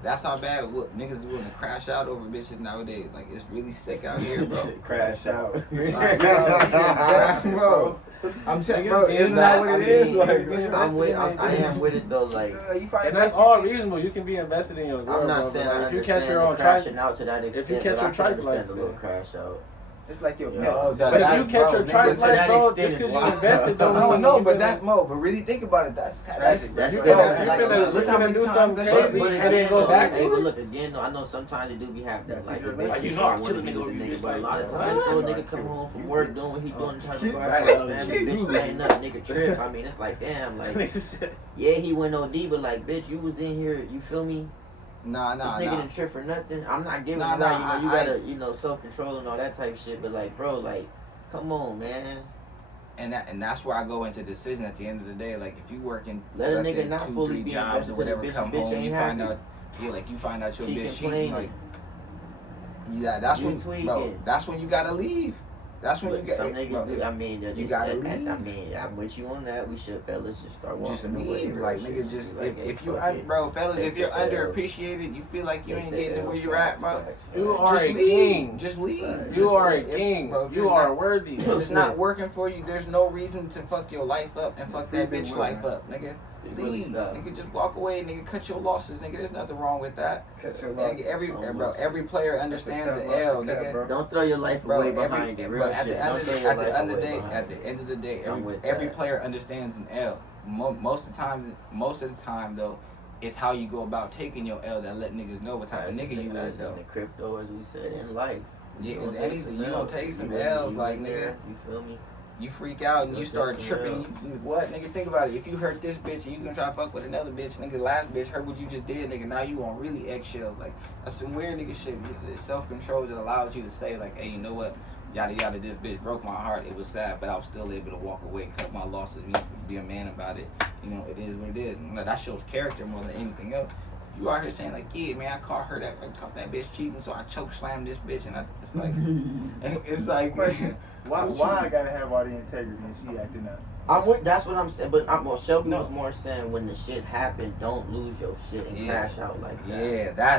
That's how bad niggas is willing to crash out over bitches nowadays. Like, it's really sick out here, bro. Crash out. Like, bro, I'm telling you, bro, isn't that what it is? I am with it though. Like, And that's all reasonable. You can be invested in your girl, I'm not bro, saying but I if you understand catch your own crashing trifle, out to that extent. if you catch but your I can trifle understand like a little that. crash out. It's like your Yo, pet. but if you catch your bro, trifle to like, that bro, extent just is because you wild. invested don't No, mean no, you but finna- but really think about it. That's That's You crazy. finna do something crazy But and then go back to hey, but it. look again though. I know sometimes they do be having like the Like, bitch you that know I wanna kill a be nigga with over the you, nigga, bitch, but a like, lot of what? times, bro, nigga come home from work doing what he doing, trying to Keep find that. out, man. Keep Bitch moving. letting up, nigga trip. I mean, it's like damn, like Nigga said- yeah, he went OD, but like bitch, you was in here. You feel me? nah. This nigga didn't trip for nothing. I'm not giving Nah, him that. nah, You I- gotta, self control and all that type of shit. But like, bro, like, come on, man. And that's where I go into decision at the end of the day. Like, if you working, Let a let's nigga say not 2, fully 3 be jobs invested or to the whatever, bitch, come the bitch home, you ain't find happy. out, you find out your She bitch cheating. complaining. Like, yeah, that's You when, bro, tweaking. that's when you gotta leave. That's when you But some got. niggas do. I mean, you gotta I leave. mean, I'm with you on that. We should, fellas, just start walking Just away. leave, bro. like, Shit, nigga. Just like, hey, if you, fuck it. bro, fellas, Take if you're the L. underappreciated, you feel like you Take ain't the getting to L, where you're at, facts, bro. facts, You facts. are Just a leave. king. Just leave. Right. Just You are a leave. king. Bro, if You you're are not- worthy. If it's not working for you, there's no reason to fuck your life up and fuck that bitch life up, nigga. Really Leave, stop. nigga. Just walk away, nigga. Cut your losses, nigga. There's nothing wrong with that. Cut your Nigga, losses. every player understands That's a the tough L, loss to cut, nigga. bro. Don't throw your life Bro, away behind it. Real at shit. the end Don't of throw the, your at the life end of the away day, behind at it. the end of the day, I'm with every that. player understands an L. Most of the time though, it's how you go about taking your L that let niggas know what type of nigga you is though. In the crypto, as we said, in life. Yeah, You gonna anything, take you some gonna L's. take some You L's, in like, there, nigga. You feel me? You freak out and you You'll start take some tripping. L's. What, nigga? Think about it. If you hurt this bitch and you gonna try to fuck with another bitch, nigga, last bitch heard what you just did, nigga. Now you on really eggshells. Like, that's some weird nigga shit. It's self-control that allows you to say, like, hey, you know what? Yada yada. This bitch broke my heart. It was sad, but I was still able to walk away, cut my losses, be a man about it. You know, it is what it is. That shows character more than anything else. If you out here saying like, yeah, man, I caught that bitch cheating, so I choke slammed this bitch, and it's like, Question. Why I gotta have all the integrity and she acting up? That's what I'm saying. But Shelby was more saying when the shit happened, don't lose your shit and crash out like that. yeah,